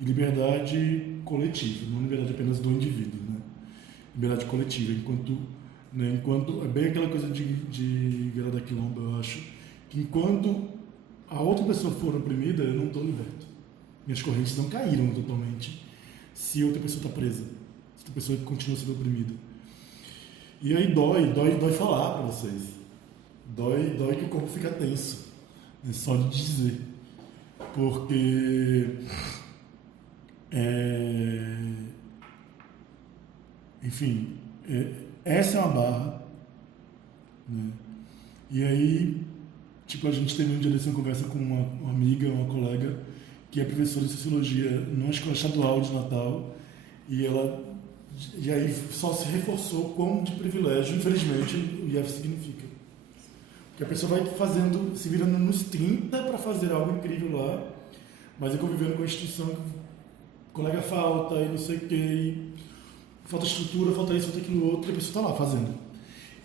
E liberdade coletiva, não liberdade apenas do indivíduo. Né? Liberdade coletiva, enquanto é bem aquela coisa de Guerra da Quilomba, eu acho, que enquanto a outra pessoa for oprimida, eu não estou liberto. Minhas correntes não caíram totalmente se outra pessoa está presa, se outra pessoa continua sendo oprimida. E aí dói falar para vocês. Dói que o corpo fica tenso. É só de dizer. Porque enfim, essa é uma barra, né? E aí, tipo, a gente teve um dia desse uma conversa com uma amiga, uma colega, que é professora de Sociologia numa escola estadual de Natal, e aí só se reforçou quão de privilégio, infelizmente, o IF significa. Porque a pessoa vai se virando nos 30 para fazer algo incrível lá, mas é convivendo com a instituição que o colega falta e não sei o quê, falta estrutura, falta isso, falta aquilo outro, e a pessoa está lá fazendo.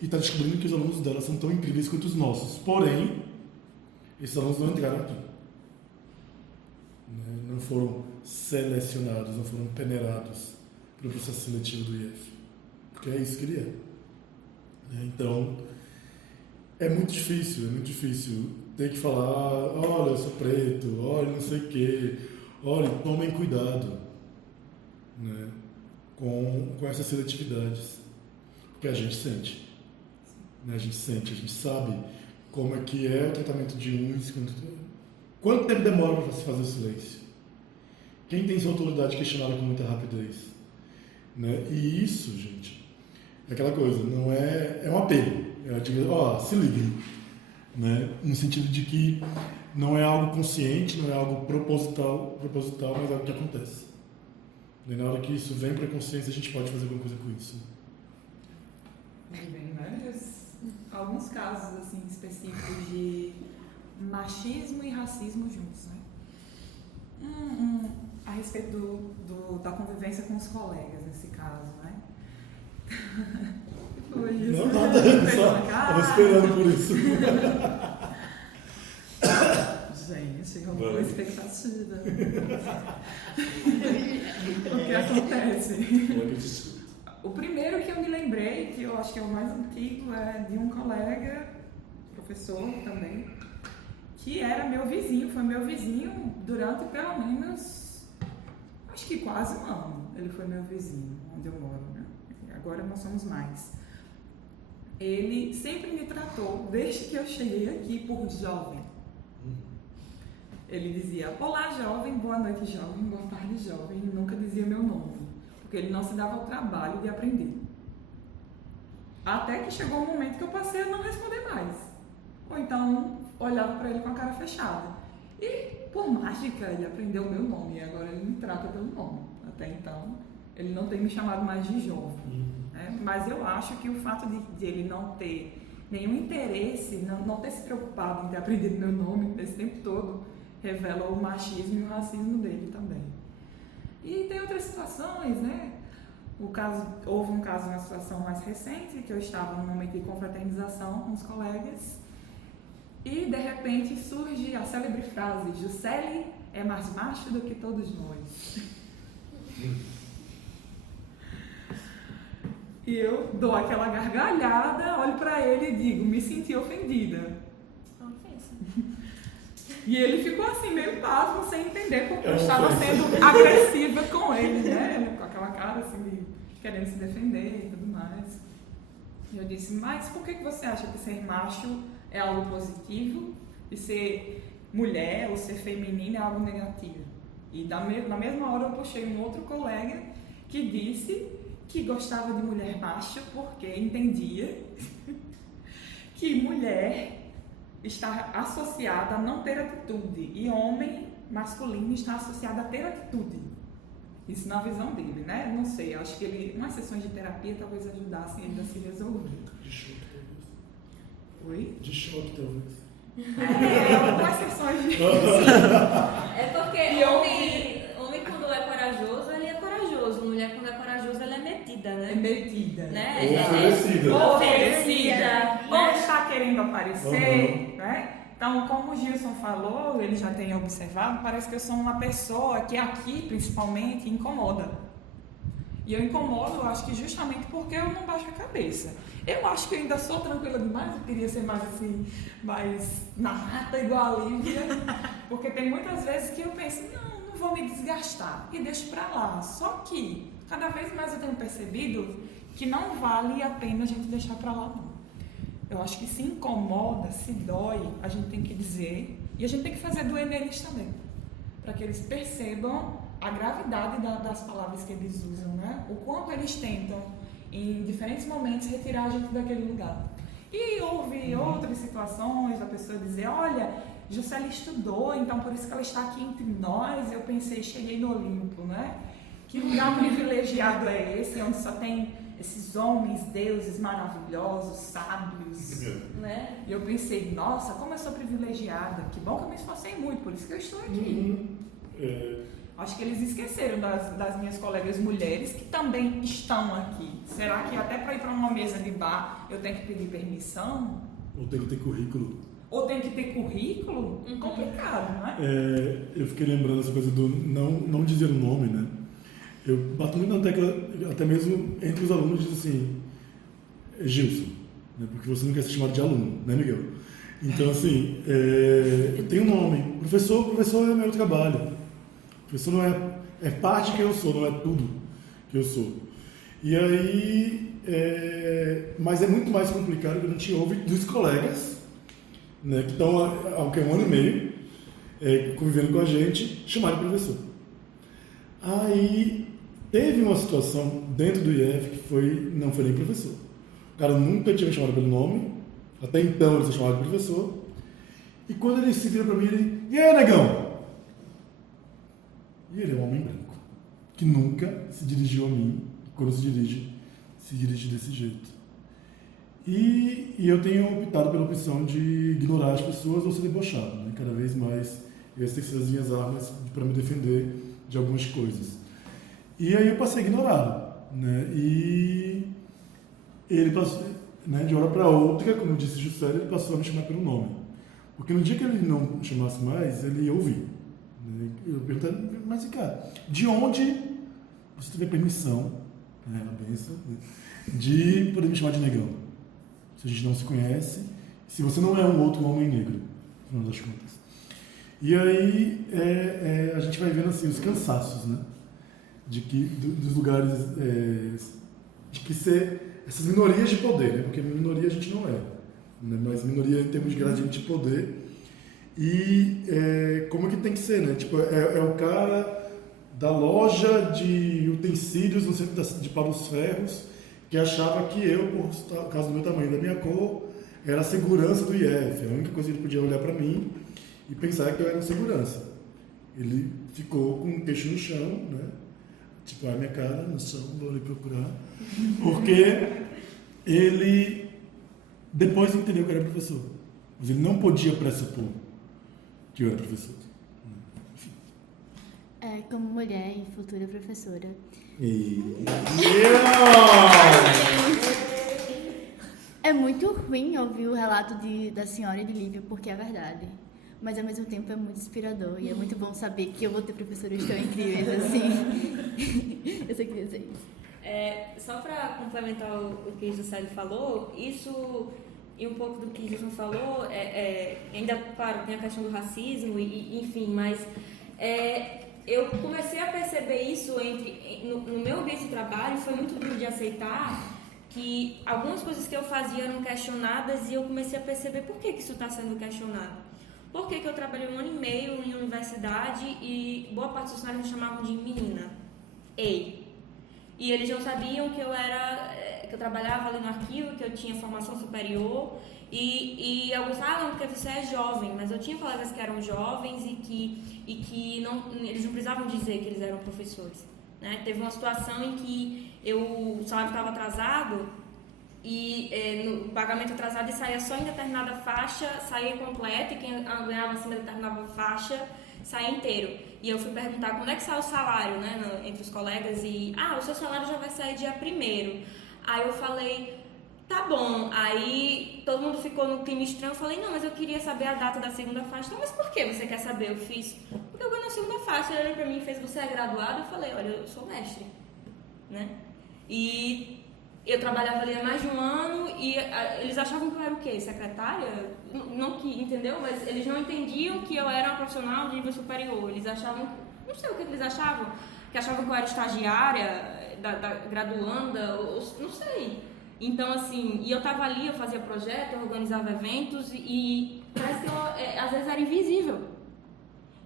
E está descobrindo que os alunos dela são tão incríveis quanto os nossos. Porém, esses alunos não entraram aqui. Né? Não foram selecionados, não foram peneirados pelo processo seletivo do IF. Porque é isso que ele é. Né? Então, é muito difícil ter que falar, olha, eu sou preto, olha, não sei o quê, olha, tomem cuidado, né? com essas seletividades. Porque a gente sente. Né? A gente sabe como é que é o tratamento de uns. Quanto tempo demora para se fazer o silêncio? Quem tem sua autoridade questionada com muita rapidez? Né? E isso, gente, é aquela coisa, não é um apelo. É tipo, se liguem. Né? No sentido de que não é algo consciente, não é algo proposital, mas é algo que acontece. E na hora que isso vem para a consciência, a gente pode fazer alguma coisa com isso. Vem alguns casos assim, específicos de machismo e racismo juntos. Né? A respeito da convivência com os colegas, nesse caso. Né? Foi isso. Não, nada, estava esperando por isso. Gente, é uma boa expectativa. O que acontece? O primeiro que eu me lembrei, que eu acho que é o mais antigo, é de um colega, professor também, que era meu vizinho, foi meu vizinho durante pelo menos, acho que quase um ano. Ele foi meu vizinho, onde eu moro, né? Agora nós somos mais. Ele sempre me tratou, desde que eu cheguei aqui, por jovem. Ele dizia, olá jovem, boa noite jovem, boa tarde jovem, e nunca dizia meu nome, porque ele não se dava o trabalho de aprender. Até que chegou um momento que eu passei a não responder mais. Ou então, olhava para ele com a cara fechada. E, por mágica, ele aprendeu o meu nome, e agora ele me trata pelo nome. Até então, ele não tem me chamado mais de jovem. Né? Mas eu acho que o fato de ele não ter nenhum interesse, não ter se preocupado em ter aprendido meu nome esse tempo todo, revela o machismo e o racismo dele também. E tem outras situações, né? Houve um caso, uma situação mais recente, que eu estava num momento de confraternização com os colegas, e de repente surge a célebre frase, Juscelie é mais macho do que todos nós. E eu dou aquela gargalhada, olho para ele e digo, me senti ofendida. E ele ficou assim, meio pasmo, sem entender porque eu estava sendo agressiva com ele, né? Com aquela cara assim, de querendo se defender e tudo mais. E eu disse, mas por que você acha que ser macho é algo positivo e ser mulher ou ser feminina é algo negativo? E na mesma hora eu puxei um outro colega que disse que gostava de mulher macho porque entendia que mulher está associada a não ter atitude e homem masculino está associado a ter atitude. Isso na visão dele, né? Não sei, acho que ele, umas sessões de terapia talvez ajudassem ele a se resolver. De choque, talvez. Oi? De choque, talvez. Algumas sessões de... É porque homem quando é corajoso, ele é corajoso. Mulher quando é corajosa, ela é metida, né? É metida. Né? Oferecida. Ou está querendo aparecer, né? Então, como o Gilson falou, ele já tem observado, parece que eu sou uma pessoa que aqui, principalmente, incomoda. E eu incomodo, eu acho que justamente porque eu não baixo a cabeça. Eu acho que eu ainda sou tranquila demais, eu queria ser mais assim, mais na rata igual a Lívia, porque tem muitas vezes que eu penso, não vou me desgastar e deixo pra lá. Só que, cada vez mais eu tenho percebido que não vale a pena a gente deixar pra lá, não. Eu acho que se incomoda, se dói, a gente tem que dizer, e a gente tem que fazer doer neles também, para que eles percebam a gravidade das palavras que eles usam, né? O quanto eles tentam, em diferentes momentos, retirar a gente daquele lugar. E houve outras situações da pessoa dizer, olha, Juscelia estudou, então por isso que ela está aqui entre nós. Eu pensei, cheguei no Olimpo, né? Que lugar privilegiado é esse, onde só tem esses homens, deuses maravilhosos, sábios, né? E eu pensei, nossa, como eu sou privilegiada, que bom que eu me esforcei muito, por isso que eu estou aqui. Acho que eles esqueceram das minhas colegas mulheres que também estão aqui. Será que até para ir para uma mesa de bar eu tenho que pedir permissão? Ou tem que ter currículo. Ou tem que ter currículo? Complicado, né? Eu fiquei lembrando essa coisa do não dizer o nome, né? Eu bato muito na tecla, até mesmo entre os alunos, diz assim, Gilson, né? Porque você não quer ser chamado de aluno, né, Miguel? Então, assim, eu tenho um nome. Professor é o meu trabalho. Professor não é parte de quem eu sou, não é tudo que eu sou. E aí, mas é muito mais complicado que a gente ouve dos colegas, né, que estão há um ano e meio convivendo com a gente, chamar de professor. Aí teve uma situação dentro do IF que não foi nem professor. O cara nunca tinha me chamado pelo nome, até então ele se chamava de professor. E quando ele se vira para mim, ele, e aí, negão? E ele é um homem branco, que nunca se dirigiu a mim, quando se dirige desse jeito. E eu tenho optado pela opção de ignorar as pessoas ou ser debochado, né? Cada vez mais eu tenho que ser as minhas armas para me defender de algumas coisas. E aí eu passei a ignorá-lo, né? E ele passou, né, de hora para outra, como disse Juscelia, ele passou a me chamar pelo nome. Porque no dia que ele não me chamasse mais, ele ia ouvir. Eu perguntei, mas cara, de onde você teve a permissão, né, a benção, né, de poder me chamar de negão? Se a gente não se conhece, se você não é um outro homem negro, no final das contas. E aí a gente vai vendo assim, os cansaços, né? Dos lugares, de que ser essas minorias de poder, né? Porque minoria a gente não é, né? Mas minoria em termos de gradiente de poder. E como que tem que ser, né? Tipo, é o cara da loja de utensílios no centro de Palos Ferros que achava que eu, por causa do meu tamanho e da minha cor, era a segurança do IF. A única coisa que ele podia olhar para mim e pensar que eu era um segurança. Ele ficou com o queixo no chão, né? Tipo, a minha cara no chão, vou ali procurar. Porque ele depois entendeu que eu era professor. Mas ele não podia pressupor que eu era professor. Enfim. Como mulher e futura professora. É muito ruim ouvir o relato da senhora e de Lívia, porque é verdade. Mas ao mesmo tempo é muito inspirador e é muito bom saber que eu vou ter professores tão incríveis assim. Eu só queria dizer isso. Só para complementar o que Juscelia falou, isso e um pouco do que Gilson falou, ainda, claro, tem a questão do racismo, enfim, mas eu comecei a perceber isso no meu ambiente de trabalho, foi muito duro de aceitar que algumas coisas que eu fazia eram questionadas e eu comecei a perceber por que isso está sendo questionado. Por que eu trabalhei 1 ano e meio em universidade e boa parte dos funcionários me chamavam de menina? Ei! E eles não sabiam que eu trabalhava ali no arquivo, que eu tinha formação superior E alguns falam porque você é jovem, mas eu tinha colegas que eram jovens e que eles não precisavam dizer que eles eram professores, né? Teve uma situação em que o salário estava atrasado e no pagamento atrasado e saía só em determinada faixa, saía completa, e quem ganhava acima de determinada faixa saía inteiro. E eu fui perguntar quando é que sai o salário, né, entre os colegas, e o seu salário já vai sair dia 1º. Aí eu falei, tá bom. Aí todo mundo ficou no clima estranho. Eu falei, não, mas eu queria saber a data da segunda faixa. Então, mas por que você quer saber? Eu fiz, porque eu ganhei na segunda faixa. Ele olhou pra mim e fez, você é graduado? Eu falei, olha, eu sou mestre, né? E eu trabalhava ali há mais de um ano e eles achavam que eu era o quê? Secretária? Não que, entendeu? Mas eles não entendiam que eu era uma profissional de nível superior. Eles achavam, não sei o que eles achavam, que achavam que eu era estagiária, da graduanda, não sei. Então, assim, e eu tava ali, eu fazia projeto, eu organizava eventos e parece que eu, às vezes era invisível.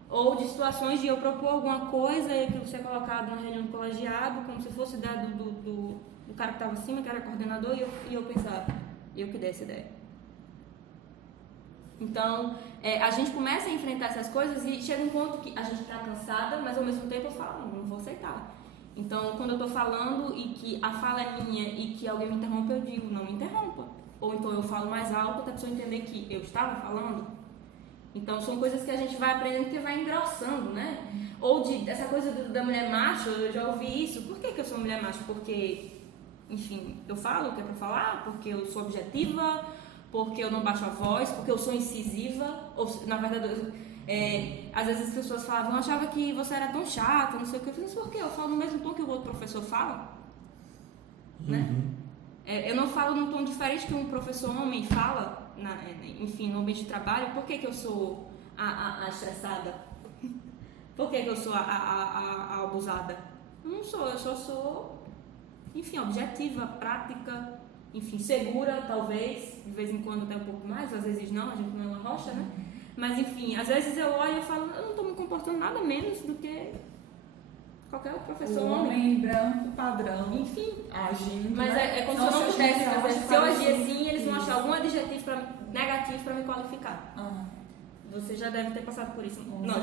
Ou de situações de eu propor alguma coisa e aquilo ser colocado na reunião do colegiado, como se fosse ideia do cara que estava acima, que era coordenador, e eu pensava, eu que dei essa ideia. Então, a gente começa a enfrentar essas coisas e chega um ponto que a gente está cansada, mas ao mesmo tempo eu falo, não vou aceitar. Então, quando eu estou falando e que a fala é minha e que alguém me interrompe, eu digo, não me interrompa. Ou então eu falo mais alto até a pessoa entender que eu estava falando. Então, são coisas que a gente vai aprendendo que vai engrossando, né? Ou essa coisa da mulher macho, eu já ouvi isso. Por que eu sou mulher macho? Porque, enfim, eu falo o que é pra falar, porque eu sou objetiva, porque eu não baixo a voz, porque eu sou incisiva. Ou, na verdade, às vezes as pessoas falavam, eu achava que você era tão chata, não sei o que. Eu falei, por quê? Eu falo no mesmo tom que o outro professor fala, né? Eu não falo num tom diferente que um professor homem fala, enfim, no ambiente de trabalho. Por que eu sou a estressada? Por que eu sou a abusada? Eu não sou, eu só sou, enfim, objetiva, prática, enfim, segura, talvez, de vez em quando até um pouco mais, às vezes não, a gente não é uma rocha, né? Mas, enfim, às vezes eu olho e falo, eu não estou me comportando nada menos do que qualquer outro professor homem branco, padrão, enfim, agindo. Mas né? é como se eu não pudesse fazer. Se eu agir assim, eles vão achar algum adjetivo negativo para me qualificar. Você já deve ter passado por isso. Não,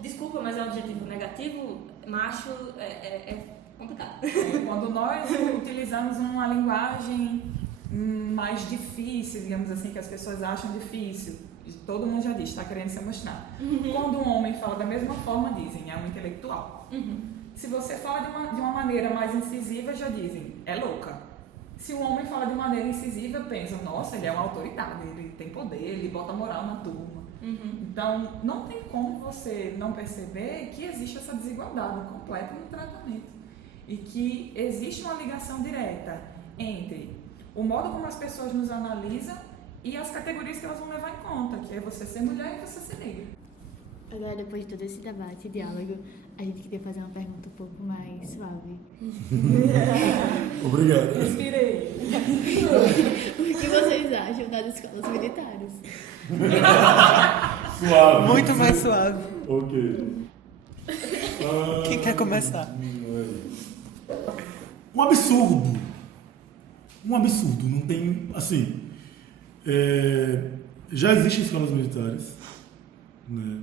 desculpa, mas é um adjetivo negativo, macho, é complicado. Quando nós utilizamos uma linguagem mais difícil, digamos assim, que as pessoas acham difícil, todo mundo já diz, está querendo se mostrar. Quando um homem fala da mesma forma, dizem, é um intelectual. Se você fala de uma maneira mais incisiva, já dizem, é louca. Se o homem fala de maneira incisiva, pensam, nossa, ele é uma autoridade, ele tem poder, ele bota moral na turma. Então, não tem como você não perceber que existe essa desigualdade completa no tratamento. E que existe uma ligação direta entre o modo como as pessoas nos analisam e as categorias que elas vão levar em conta, que é você ser mulher e você ser negra. Agora, depois de todo esse debate e diálogo, a gente queria fazer uma pergunta um pouco mais suave. Obrigado. Respirei. O que vocês acham das escolas militares? Suave. Muito mais suave. Ok. Quem quer começar? Um absurdo. Um absurdo. Não tem, assim... já existem escolas militares, né,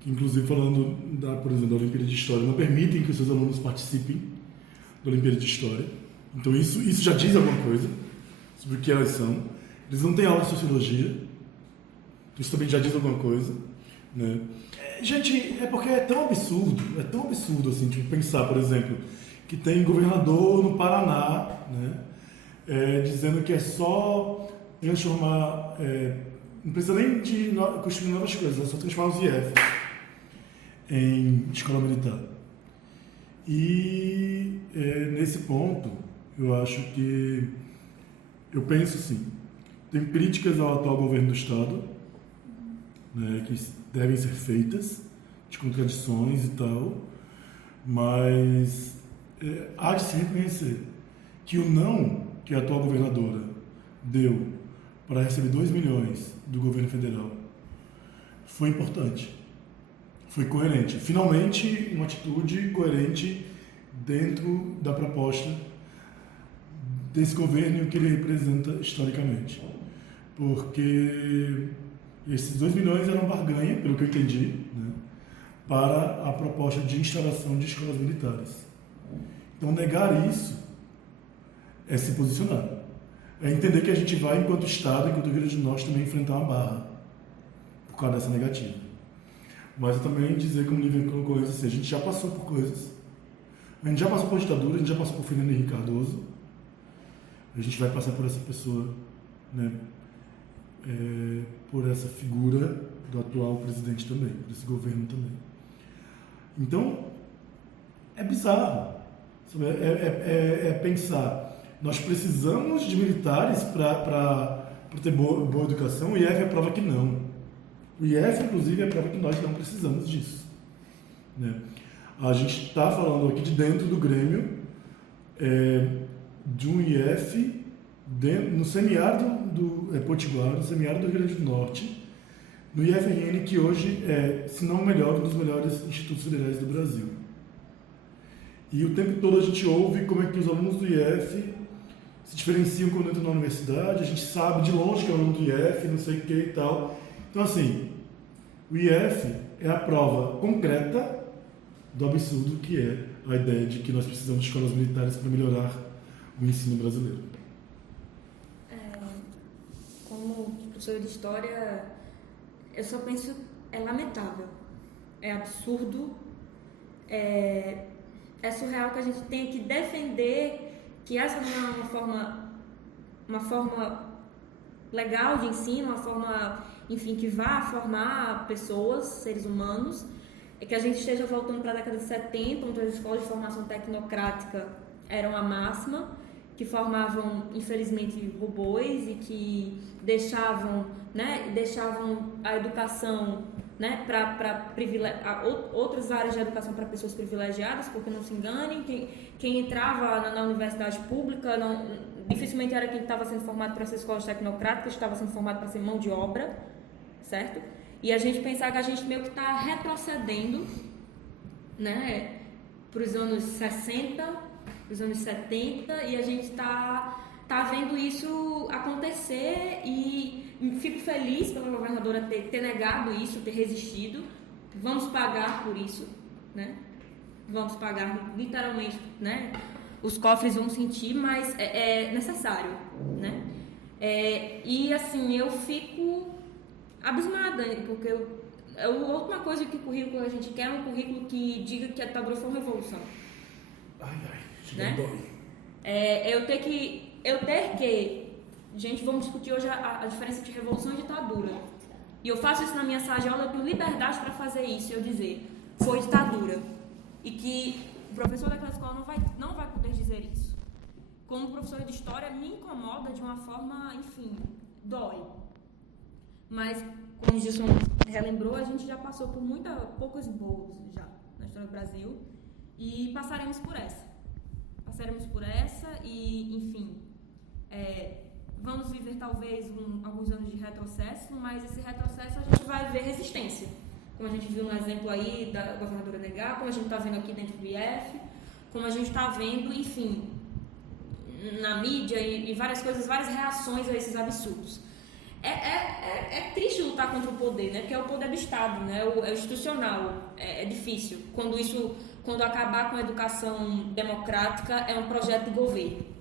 que, inclusive, falando, por exemplo, da Olimpíada de História, não permitem que os seus alunos participem da Olimpíada de História. Então, isso já diz alguma coisa sobre o que elas são. Eles não têm aula de Sociologia. Isso também já diz alguma coisa, né? Gente, é porque é tão absurdo, assim, tipo, pensar, por exemplo, que tem governador no Paraná, né, dizendo que é só transformar, não precisa nem de construir novas coisas, é só transformar os IFs em escola militar. E nesse ponto, eu acho que, eu penso assim, tem críticas ao atual governo do Estado, né, que devem ser feitas, de contradições e tal, mas há de se reconhecer que o não que a atual governadora deu para receber 2 milhões do governo federal foi importante, foi coerente. Finalmente, uma atitude coerente dentro da proposta desse governo e o que ele representa historicamente. Porque esses 2 milhões eram barganha, pelo que eu entendi, né, para a proposta de instalação de escolas militares. Então, negar isso é se posicionar. É entender que a gente vai, enquanto Estado, enquanto Rio Grande do Norte, também enfrentar uma barra por causa dessa negativa. Mas eu também dizer, como o Lívia colocou isso, assim, a gente já passou por coisas. A gente já passou por ditadura, a gente já passou por Fernando Henrique Cardoso. A gente vai passar por essa pessoa, né, por essa figura do atual presidente também, por esse governo também. Então, é bizarro. Sabe? É pensar, nós precisamos de militares para ter boa educação. O IF é a prova que não. O IF, inclusive, é a prova que nós não precisamos disso. Né? A gente está falando aqui de dentro do Grêmio, de um IF no semiárido do Potiguar, no semiárido do Rio Grande do Norte, no IFRN, que hoje é, se não o melhor, um dos melhores institutos federais do Brasil. E o tempo todo a gente ouve como é que os alunos do IF se diferenciam quando entram na universidade, a gente sabe de longe que é o aluno do IF, não sei o que e tal. Então, assim, o IF é a prova concreta do absurdo que é a ideia de que nós precisamos de escolas militares para melhorar o ensino brasileiro. Como professora de História, eu só penso, é lamentável, é absurdo, é surreal que a gente tenha que defender que essa não é uma forma legal de ensino, uma forma, enfim, que vá formar pessoas, seres humanos, é que a gente esteja voltando para a década de 70, onde as escolas de formação tecnocrática eram a máxima, que formavam, infelizmente, robôs e que deixavam a educação, né, para outras áreas de educação para pessoas privilegiadas, porque não se enganem, quem entrava na universidade pública dificilmente era quem estava sendo formado para essas escolas tecnocráticas, estava sendo formado para ser mão de obra, certo? E a gente pensar que a gente meio que está retrocedendo, né, para os anos 60, os anos 70, e a gente tá vendo isso acontecer, e fico feliz pela governadora ter negado isso, ter resistido. Vamos pagar por isso, né? Vamos pagar literalmente, né? Os cofres vão sentir, mas é necessário, né? E assim, eu fico abismada, porque a última coisa que o currículo a gente quer é um currículo que diga que a ditadura foi uma revolução. Né? Eu ter que... Gente, vamos discutir hoje a diferença de revolução e ditadura. E eu faço isso na minha sala de aula, eu tenho liberdade para fazer isso, eu dizer, foi ditadura. E que o professor daquela escola não vai poder dizer isso. Como professora de história, me incomoda de uma forma, enfim, dói. Mas, como o Gilson relembrou, a gente já passou por poucos bolos já na história do Brasil, e passaremos por essa. E, enfim, vamos viver talvez alguns anos de retrocesso, mas esse retrocesso a gente vai ver resistência, como a gente viu no exemplo aí da governadora negar, como a gente está vendo aqui dentro do IF, como a gente está vendo, enfim, na mídia e várias coisas, várias reações a esses absurdos. É triste lutar contra o poder, né? Porque é o poder do Estado, né? É o institucional, é difícil. Quando acabar com a educação democrática, é um projeto de governo.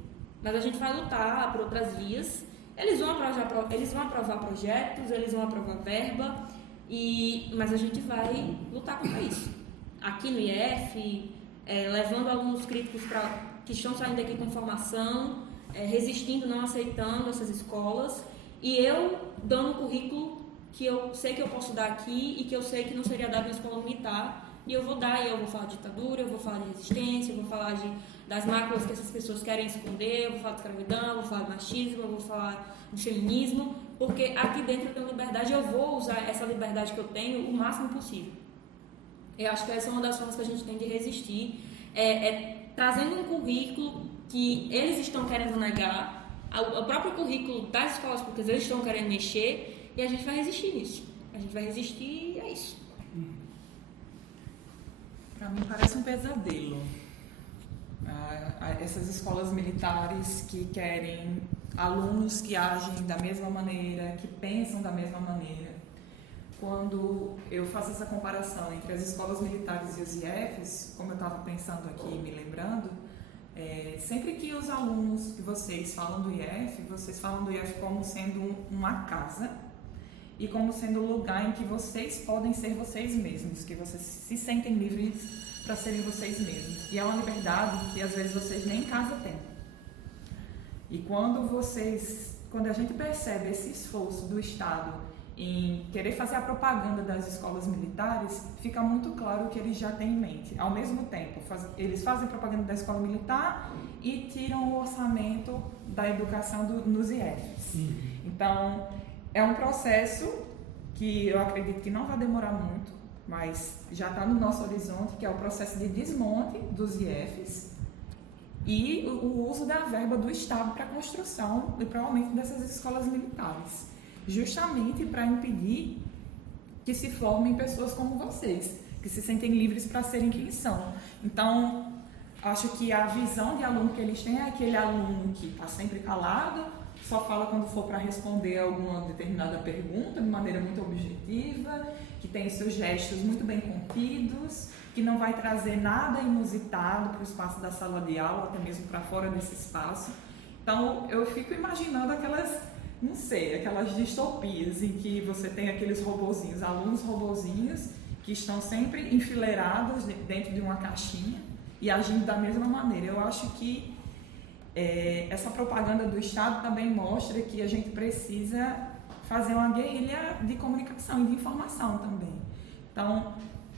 Mas a gente vai lutar por outras vias. Eles vão aprovar projetos, eles vão aprovar verba, mas a gente vai lutar contra isso. Aqui no IF, levando alunos críticos que estão saindo daqui com formação, resistindo, não aceitando essas escolas, e eu dando um currículo que eu sei que eu posso dar aqui e que eu sei que não seria dado na escola militar. E eu vou falar de ditadura, eu vou falar de resistência, eu vou falar das máculas que essas pessoas querem esconder, eu vou falar de escravidão, eu vou falar de machismo, eu vou falar de feminismo, porque aqui dentro eu tenho liberdade e eu vou usar essa liberdade que eu tenho o máximo possível. Eu acho que essa é uma das formas que a gente tem de resistir, trazendo um currículo que eles estão querendo negar, o próprio currículo das escolas públicas eles estão querendo mexer, e a gente vai resistir nisso. A gente vai resistir e é isso. Para mim parece um pesadelo. Essas escolas militares que querem alunos que agem da mesma maneira, que pensam da mesma maneira. Quando eu faço essa comparação entre as escolas militares e os IFs, como eu estava pensando aqui, me lembrando, sempre que os alunos que vocês falam do IF, vocês falam do IF como sendo uma casa e como sendo um lugar em que vocês podem ser vocês mesmos, que vocês se sentem livres para serem vocês mesmos. E é uma liberdade que às vezes vocês nem em casa têm. E quando a gente percebe esse esforço do Estado em querer fazer a propaganda das escolas militares, fica muito claro o que eles já têm em mente. Ao mesmo tempo, eles fazem propaganda da escola militar e tiram o orçamento da educação nos IFs. Então, é um processo que eu acredito que não vai demorar muito, mas já está no nosso horizonte, que é o processo de desmonte dos IFs e o uso da verba do Estado para a construção e para o aumento dessas escolas militares, justamente para impedir que se formem pessoas como vocês, que se sentem livres para serem quem são. Então, acho que a visão de aluno que eles têm é aquele aluno que está sempre calado, só fala quando for para responder alguma determinada pergunta de maneira muito objetiva, que tem seus gestos muito bem contidos, que não vai trazer nada inusitado para o espaço da sala de aula, até mesmo para fora desse espaço. Então, eu fico imaginando aquelas distopias em que você tem aqueles robozinhos, alunos robozinhos, que estão sempre enfileirados dentro de uma caixinha e agindo da mesma maneira. Eu acho que essa propaganda do Estado também mostra que a gente precisa fazer uma guerrilha de comunicação e de informação também. Então,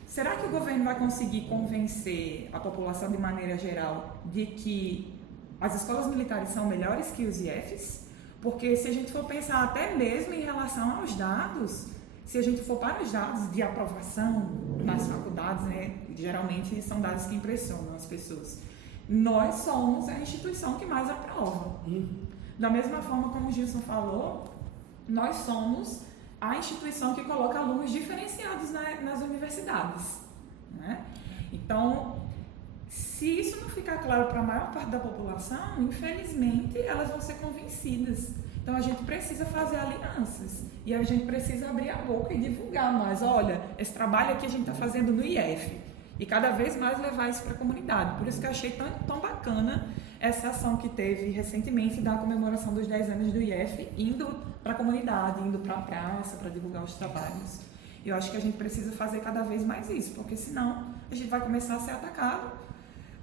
será que o governo vai conseguir convencer a população de maneira geral de que as escolas militares são melhores que os IFs? Porque se a gente for pensar até mesmo em relação aos dados, se a gente for para os dados de aprovação nas faculdades, né, geralmente são dados que impressionam as pessoas. Nós somos a instituição que mais aprova. Da mesma forma como o Gilson falou, nós somos a instituição que coloca alunos diferenciados nas universidades, né? Então, se isso não ficar claro para a maior parte da população, infelizmente elas vão ser convencidas. Então a gente precisa fazer alianças e a gente precisa abrir a boca e divulgar mais. Olha, esse trabalho aqui a gente está fazendo no IF. E cada vez mais levar isso para a comunidade. Por isso que eu achei tão bacana essa ação que teve recentemente da comemoração dos 10 anos do IF, indo para a comunidade, indo para a praça, para divulgar os trabalhos. E eu acho que a gente precisa fazer cada vez mais isso, porque senão a gente vai começar a ser atacado.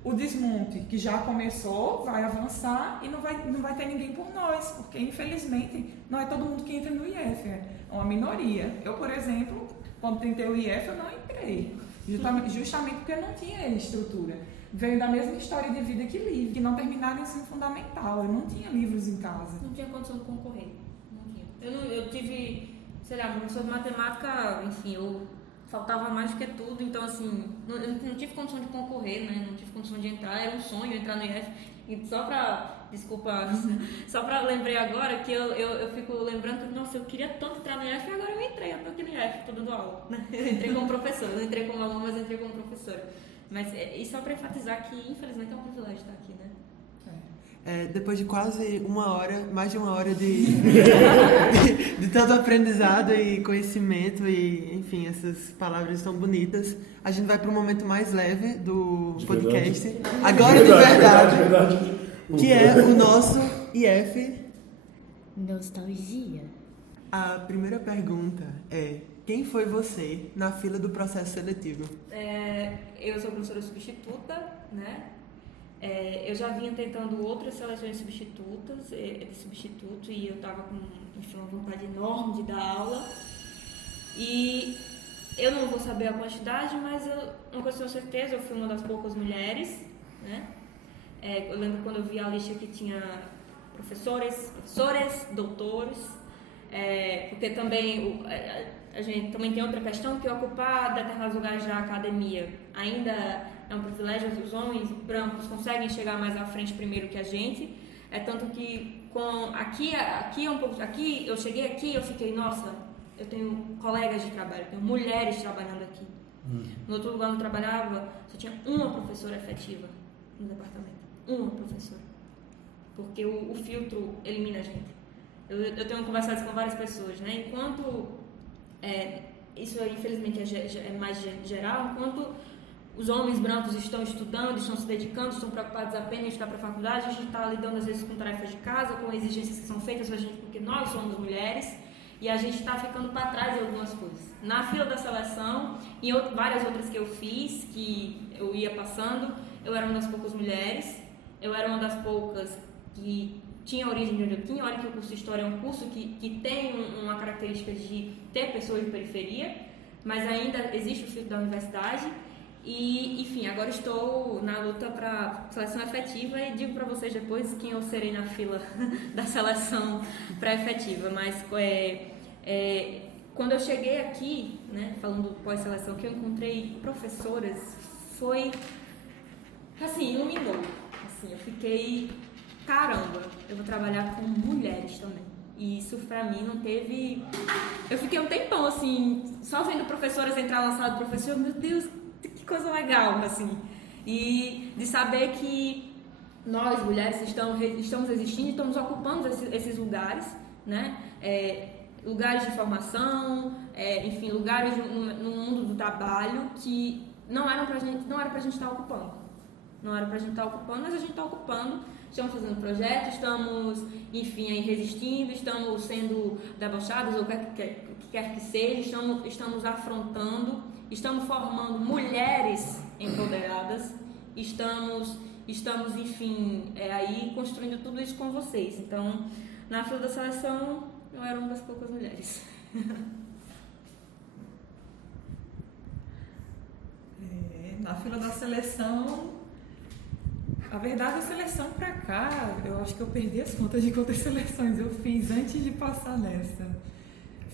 O desmonte, que já começou, vai avançar e não vai ter ninguém por nós, porque infelizmente não é todo mundo que entra no IF, é uma minoria. Eu, por exemplo, quando tentei o IF, eu não entrei. Justamente porque eu não tinha estrutura. Veio da mesma história de vida que livro, que não terminaram o ensino fundamental. Eu não tinha livros em casa. Não tinha condição de concorrer. Não tinha. Eu tive, sei lá, professor de matemática, enfim, eu faltava mais do que tudo, então assim, eu não tive condição de concorrer, né? Não tive condição de entrar, era um sonho entrar no IF. E só pra lembrei agora que eu fico lembrando que, nossa, eu queria tanto entrar no IF e agora eu entrei, eu tô aqui no IF, tô dando aula. Eu entrei como professora, não entrei como aluna, mas entrei como professora. Mas e só pra enfatizar que, infelizmente, é um privilégio estar aqui, né? Depois de quase mais de uma hora de tanto aprendizado e conhecimento e, enfim, essas palavras tão bonitas, a gente vai para um momento mais leve do podcast. Agora de verdade. Que é o nosso IF Nostalgia. A primeira pergunta é: quem foi você na fila do processo seletivo? Eu sou professora substituta, né? Eu já vinha tentando outras seleções substitutos e eu estava com uma vontade enorme de dar aula. E eu não vou saber a quantidade, mas uma coisa com certeza, eu fui uma das poucas mulheres, né? Eu lembro quando eu vi a lista que tinha professores, doutores, porque também a gente também tem outra questão, que ocupar determinados lugares da academia ainda é um privilégio. Os homens brancos conseguem chegar mais à frente primeiro que a gente, tanto que aqui eu cheguei aqui, eu fiquei, nossa, eu tenho colegas de trabalho, eu tenho mulheres trabalhando aqui. No outro lugar onde eu trabalhava, só tinha uma professora efetiva no departamento. Uma professora. Porque o filtro elimina a gente. Eu tenho conversado com várias pessoas, né? Enquanto, isso infelizmente é mais geral, enquanto os homens brancos estão estudando, estão se dedicando, estão preocupados apenas em estudar para a faculdade, a gente está lidando às vezes com tarefas de casa, com exigências que são feitas para a gente porque nós somos mulheres e a gente está ficando para trás em algumas coisas. Na fila da seleção, em várias outras que eu fiz, que eu ia passando, eu era uma das poucas mulheres, eu era uma das poucas que tinha origem de onde eu tinha. Olha que o curso de História é um curso que tem uma característica de ter pessoas de periferia, mas ainda existe o filtro da universidade. E, enfim, agora estou na luta para seleção efetiva e digo para vocês depois quem eu serei na fila da seleção pré-efetiva. Mas quando eu cheguei aqui, né, falando pós-seleção, que eu encontrei professoras, foi, assim, iluminou. Assim, eu fiquei, caramba, eu vou trabalhar com mulheres também. E isso pra mim não teve... Eu fiquei um tempão, assim, só vendo professoras entrar na sala do professor, meu Deus, que coisa legal, assim. E de saber que nós, mulheres, estamos existindo, estamos ocupando esses lugares, né? Lugares de formação, enfim, lugares no mundo do trabalho que não era pra gente estar ocupando. Não era pra gente estar ocupando, mas a gente está ocupando. Estamos fazendo projetos, estamos, enfim, aí resistindo, estamos sendo debochados, ou o que quer que seja, estamos afrontando, estamos formando mulheres empoderadas, estamos enfim, aí construindo tudo isso com vocês. Então, na fila da seleção, eu era uma das poucas mulheres. Na fila da seleção, a verdade, a seleção pra cá, eu acho que eu perdi as contas de quantas seleções eu fiz antes de passar nessa.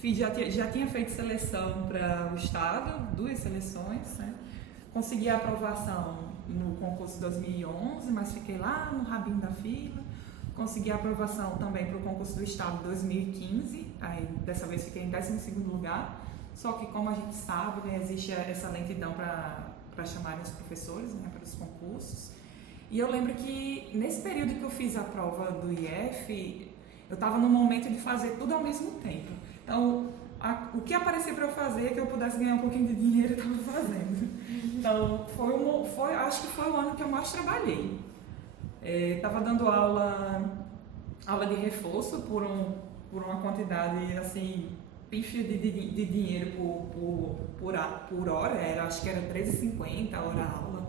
Já tinha feito seleção para o estado, 2 seleções, né? Consegui a aprovação no concurso 2011, mas fiquei lá no rabinho da fila. Consegui a aprovação também para o concurso do estado 2015, aí dessa vez fiquei em 12º lugar. Só que, como a gente sabe, né, existe essa lentidão para chamarem os professores, né, para os concursos. E eu lembro que nesse período que eu fiz a prova do IF, eu estava no momento de fazer tudo ao mesmo tempo. Então, o que aparecia para eu fazer, que eu pudesse ganhar um pouquinho de dinheiro, eu estava fazendo. Então, acho que foi o ano que eu mais trabalhei. Estava dando aula de reforço por uma quantidade assim pífia de dinheiro por hora. Acho que era R$13,50 a hora aula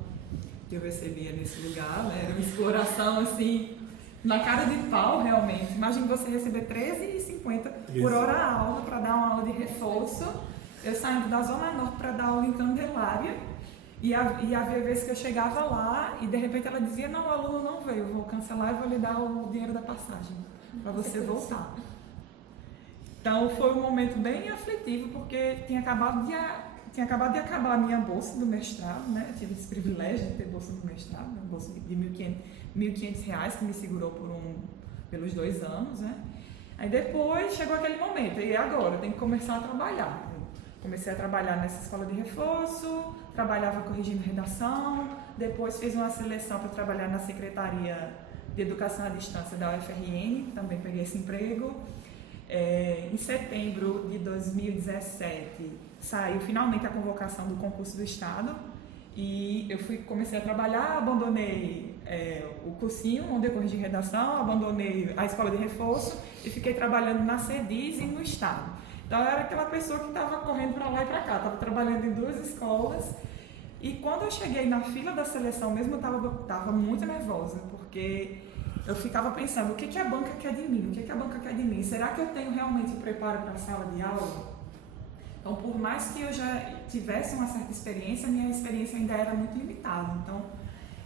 que eu recebia nesse lugar, né? Era uma exploração assim na cara de pau, realmente. Imagina você receber R$13,50 por hora aula para dar uma aula de reforço. Eu saindo da Zona Norte para dar aula em Candelária. E havia vezes que eu chegava lá e de repente ela dizia: não, o aluno não veio, eu vou cancelar e vou lhe dar o dinheiro da passagem para você voltar. Então foi um momento bem aflitivo, porque tinha acabado de acabar a minha bolsa do mestrado, né? Eu tive esse privilégio de ter bolsa do mestrado, uma bolsa de R$1.500 que me segurou pelos 2 anos, né? Aí depois chegou aquele momento, e agora? Eu tenho que começar a trabalhar. Comecei a trabalhar nessa escola de reforço, trabalhava corrigindo redação, depois fiz uma seleção para trabalhar na Secretaria de Educação à Distância da UFRN, também peguei esse emprego. Em setembro de 2017, saiu finalmente a convocação do concurso do Estado e eu comecei a trabalhar, abandonei o cursinho onde eu corrigi redação, abandonei a escola de reforço e fiquei trabalhando na CEDIS e no Estado. Então, eu era aquela pessoa que estava correndo para lá e para cá, estava trabalhando em 2 escolas. E quando eu cheguei na fila da seleção mesmo, eu estava muito nervosa, porque eu ficava pensando: o que a banca quer de mim? O que a banca quer de mim? Será que eu tenho realmente o preparo para a sala de aula? Então, por mais que eu já tivesse uma certa experiência, minha experiência ainda era muito limitada. Então,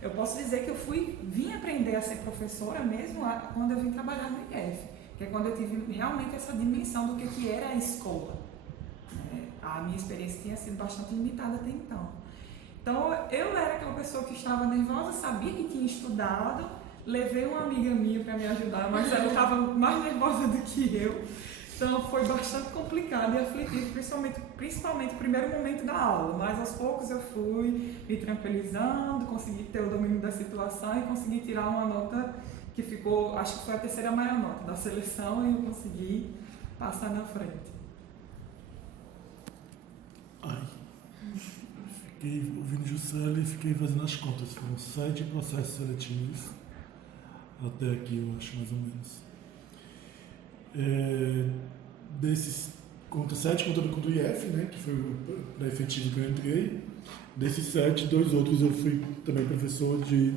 eu posso dizer que eu vim aprender a ser professora mesmo quando eu vim trabalhar no IF. Que é quando eu tive realmente essa dimensão do que era a escola. A minha experiência tinha sido bastante limitada até então. Então, eu era aquela pessoa que estava nervosa, sabia que tinha estudado, levei uma amiga minha para me ajudar, mas ela estava mais nervosa do que eu. Então foi bastante complicado e aflitivo, principalmente o primeiro momento da aula, mas aos poucos eu fui me tranquilizando, consegui ter o domínio da situação e consegui tirar uma nota que ficou, acho que foi a terceira maior nota da seleção, e eu consegui passar na frente. Ai. Fiquei ouvindo Juscelia e fiquei fazendo as contas. Foram 7 processos seletivos até aqui, eu acho, mais ou menos. Desses, conta 7 contando com o do IF, né, que foi o pré-efetivo que eu entrei. Desses 7, 2 outros eu fui também professor de...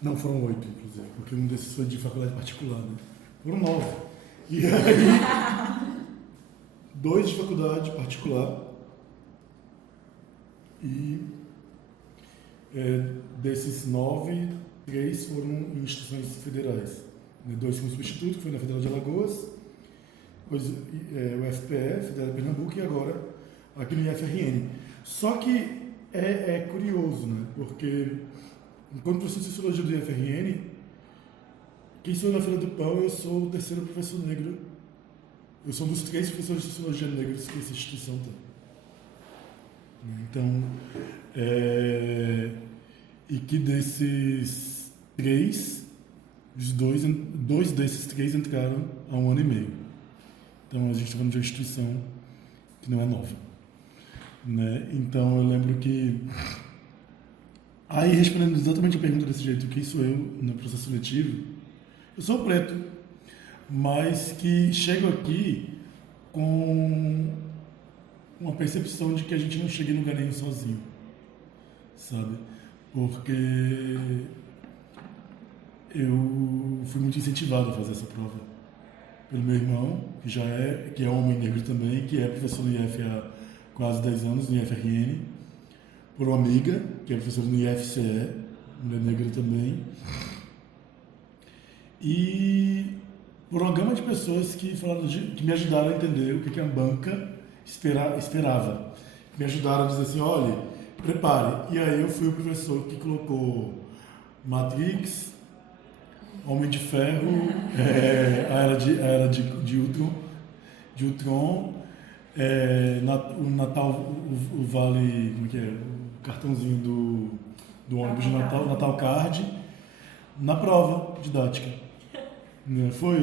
Não, foram 8, inclusive, porque um desses foi de faculdade particular, né? Foram 9. E aí, 2 de faculdade particular e desses 9, 3 foram em instituições federais. 2 com substituto, que foi na Federal de Alagoas, depois o FPE, Federal de Pernambuco, e agora aqui no IFRN. Só que é curioso, né? Porque enquanto professor de Sociologia do IFRN, quem sou eu na fila do pão, eu sou o terceiro professor negro. Eu sou um dos 3 professores de Sociologia negros que essa instituição tem. Então, e que desses 3, os 2 desses 3 entraram há 1 ano e meio. Então a gente está falando de uma instituição que não é nova. Né? Então eu lembro que, aí respondendo exatamente a pergunta desse jeito, quem sou eu no processo seletivo, eu sou preto, mas que chego aqui com uma percepção de que a gente não chega em lugar nenhum sozinho, sabe? Porque eu fui muito incentivado a fazer essa prova pelo meu irmão, que é homem negro também, que é professor no IF há quase 10 anos, no IFRN, por uma amiga, que é professora no IFCE, mulher negra também, e por uma gama de pessoas que me ajudaram a entender o que a banca esperava. Me ajudaram a dizer assim, olha, prepare. E aí eu fui o professor que colocou Matrix, Homem de Ferro, a era de Ultron, o Natal, o Vale, como é que é? O cartãozinho do ônibus de Natal, Natal Card, na prova didática. Foi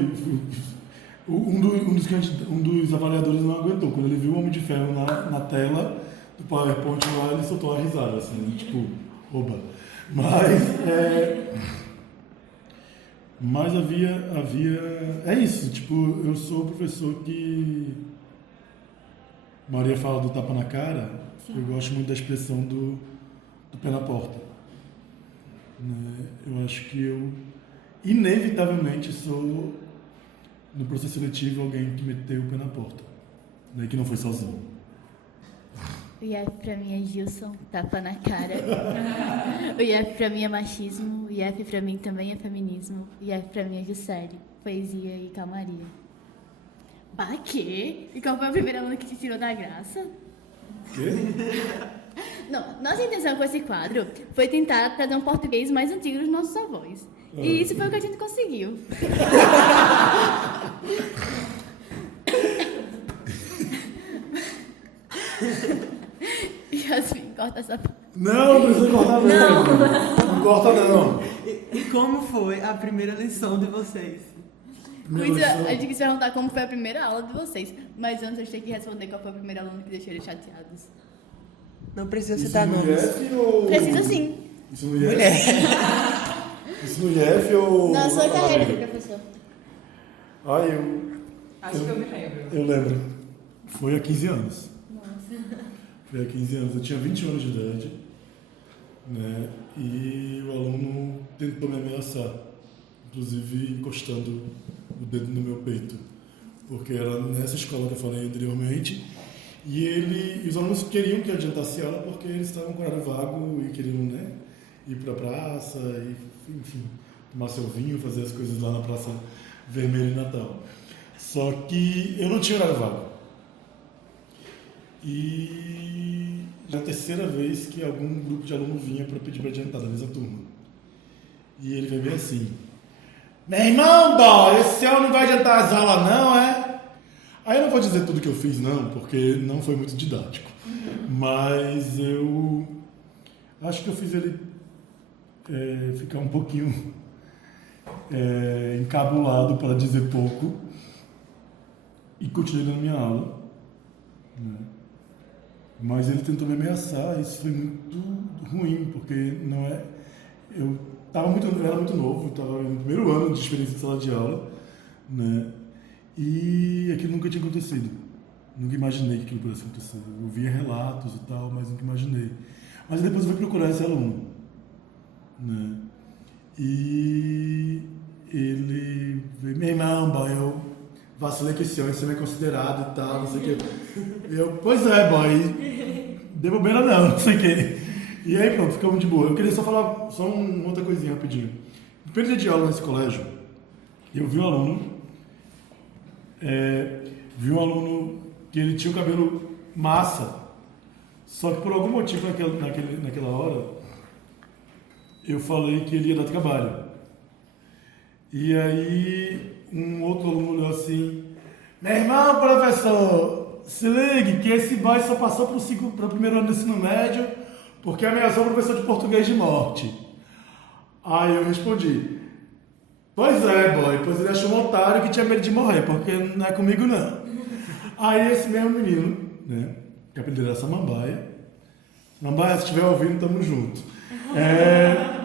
um dos avaliadores não aguentou. Quando ele viu o Homem de Ferro na tela do PowerPoint lá, ele soltou uma risada, assim, tipo, oba. Mas havia... É isso, tipo, eu sou o professor que... Maria fala do tapa na cara, sim. Eu gosto muito da expressão do pé na porta. Né? Eu acho que eu, inevitavelmente, sou, no processo seletivo, alguém que meteu o pé na porta, né? Que não foi sozinho. O IF pra mim é Gilson, tapa na cara. O IF pra mim é machismo, o IF pra mim também é feminismo, o IF pra mim é Juscelia, poesia e calmaria. Bah, quê? E qual foi a primeira aluna que te tirou da graça? Quê? Não, nossa intenção com esse quadro foi tentar trazer um português mais antigo dos nossos avós. E isso foi o que a gente conseguiu. Yasmin, corta essa parte. Não precisa cortar não. Não corta não. E como foi a primeira lição de vocês? A gente quis perguntar como foi a primeira aula de vocês, mas antes a gente tem que responder qual foi a primeira aluna que deixou eles chateados. Não precisa citar nomes. Precisa sim. Isso no IF? Isso no IF ou... Na sua carreira de professor. Acho que eu me lembro. Eu lembro. Foi há 15 anos. Foi há 15 anos. Eu tinha 20 anos de idade, né? E o aluno tentou me ameaçar, inclusive encostando o dedo no meu peito, porque era nessa escola que eu falei anteriormente, e os alunos queriam que eu adiantasse aula porque eles estavam com horário vago e queriam, né, ir para a praça, e, enfim, tomar seu vinho, fazer as coisas lá na Praça Vermelha em Natal. Só que eu não tinha horário vago. E já é a terceira vez que algum grupo de aluno vinha para pedir para adiantar da mesma turma. E ele veio bem assim: meu irmão, boy, esse ano não vai adiantar as aulas não, é? Aí eu não vou dizer tudo que eu fiz não, porque não foi muito didático. Mas eu acho que eu fiz ele ficar um pouquinho encabulado, para dizer pouco, e continuei dando minha aula, né? Mas ele tentou me ameaçar, isso foi muito ruim, porque eu era muito novo, estava no primeiro ano de experiência de sala de aula, né? E aquilo nunca tinha acontecido. Nunca imaginei que aquilo pudesse acontecer. Eu via relatos e tal, mas nunca imaginei. Mas depois eu fui procurar esse aluno, né? E ele veio, meu irmão, boy, eu vacilei com esse ano, você é considerado e tal, não sei o que. Pois é, boy, deu bobeira não sei o que. E aí pronto, ficamos de boa. Eu queria só falar uma outra coisinha rapidinho. No primeiro dia de aula nesse colégio, eu vi um aluno que ele tinha o cabelo massa, só que por algum motivo naquela hora eu falei que ele ia dar trabalho. E aí um outro aluno olhou assim, meu irmão, professor, se ligue que esse boy só passou para o primeiro ano do ensino médio porque ameaçou o professor de português de morte. Aí eu respondi, pois é, boy, pois ele achou um otário que tinha medo de morrer, porque não é comigo não. Aí esse mesmo menino, né, que apelido era Samambaia, Samambaia, se estiver ouvindo, tamo junto.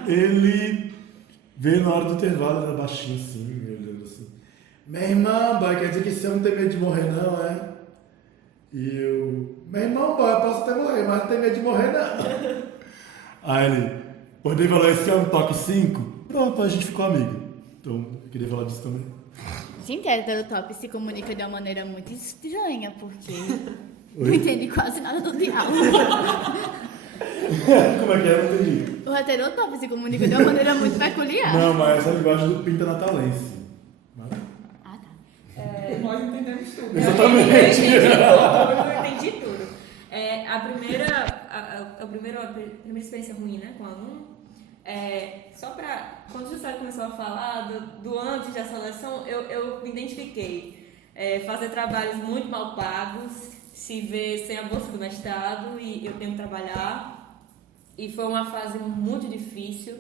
Ele veio na hora do intervalo, era baixinho assim, me olhando assim, meu irmão, boy, quer dizer que você não tem medo de morrer não, é? E eu, meu irmão, boy, eu posso até morrer, mas não tem medo de morrer não. Aí ele, pode falar, esse é um toque 5? Pronto, a gente ficou amigo. Então, eu queria falar disso também. Gente, a heterotop se comunica de uma maneira muito estranha, porque não entendi quase nada do diálogo. Como é que é? Não entendi. O heterotop se comunica de uma maneira muito peculiar. Não, mas essa é a linguagem do Pinta Natalense. Ah, tá. Nós entendemos tudo. Exatamente. Eu entendi tudo. A primeira experiência ruim, né, com o aluno, só para, quando o Juscelio começou a falar do antes da seleção, eu me identifiquei. Fazer trabalhos muito mal pagos, se ver sem a bolsa do mestrado e eu tendo que trabalhar. E foi uma fase muito difícil.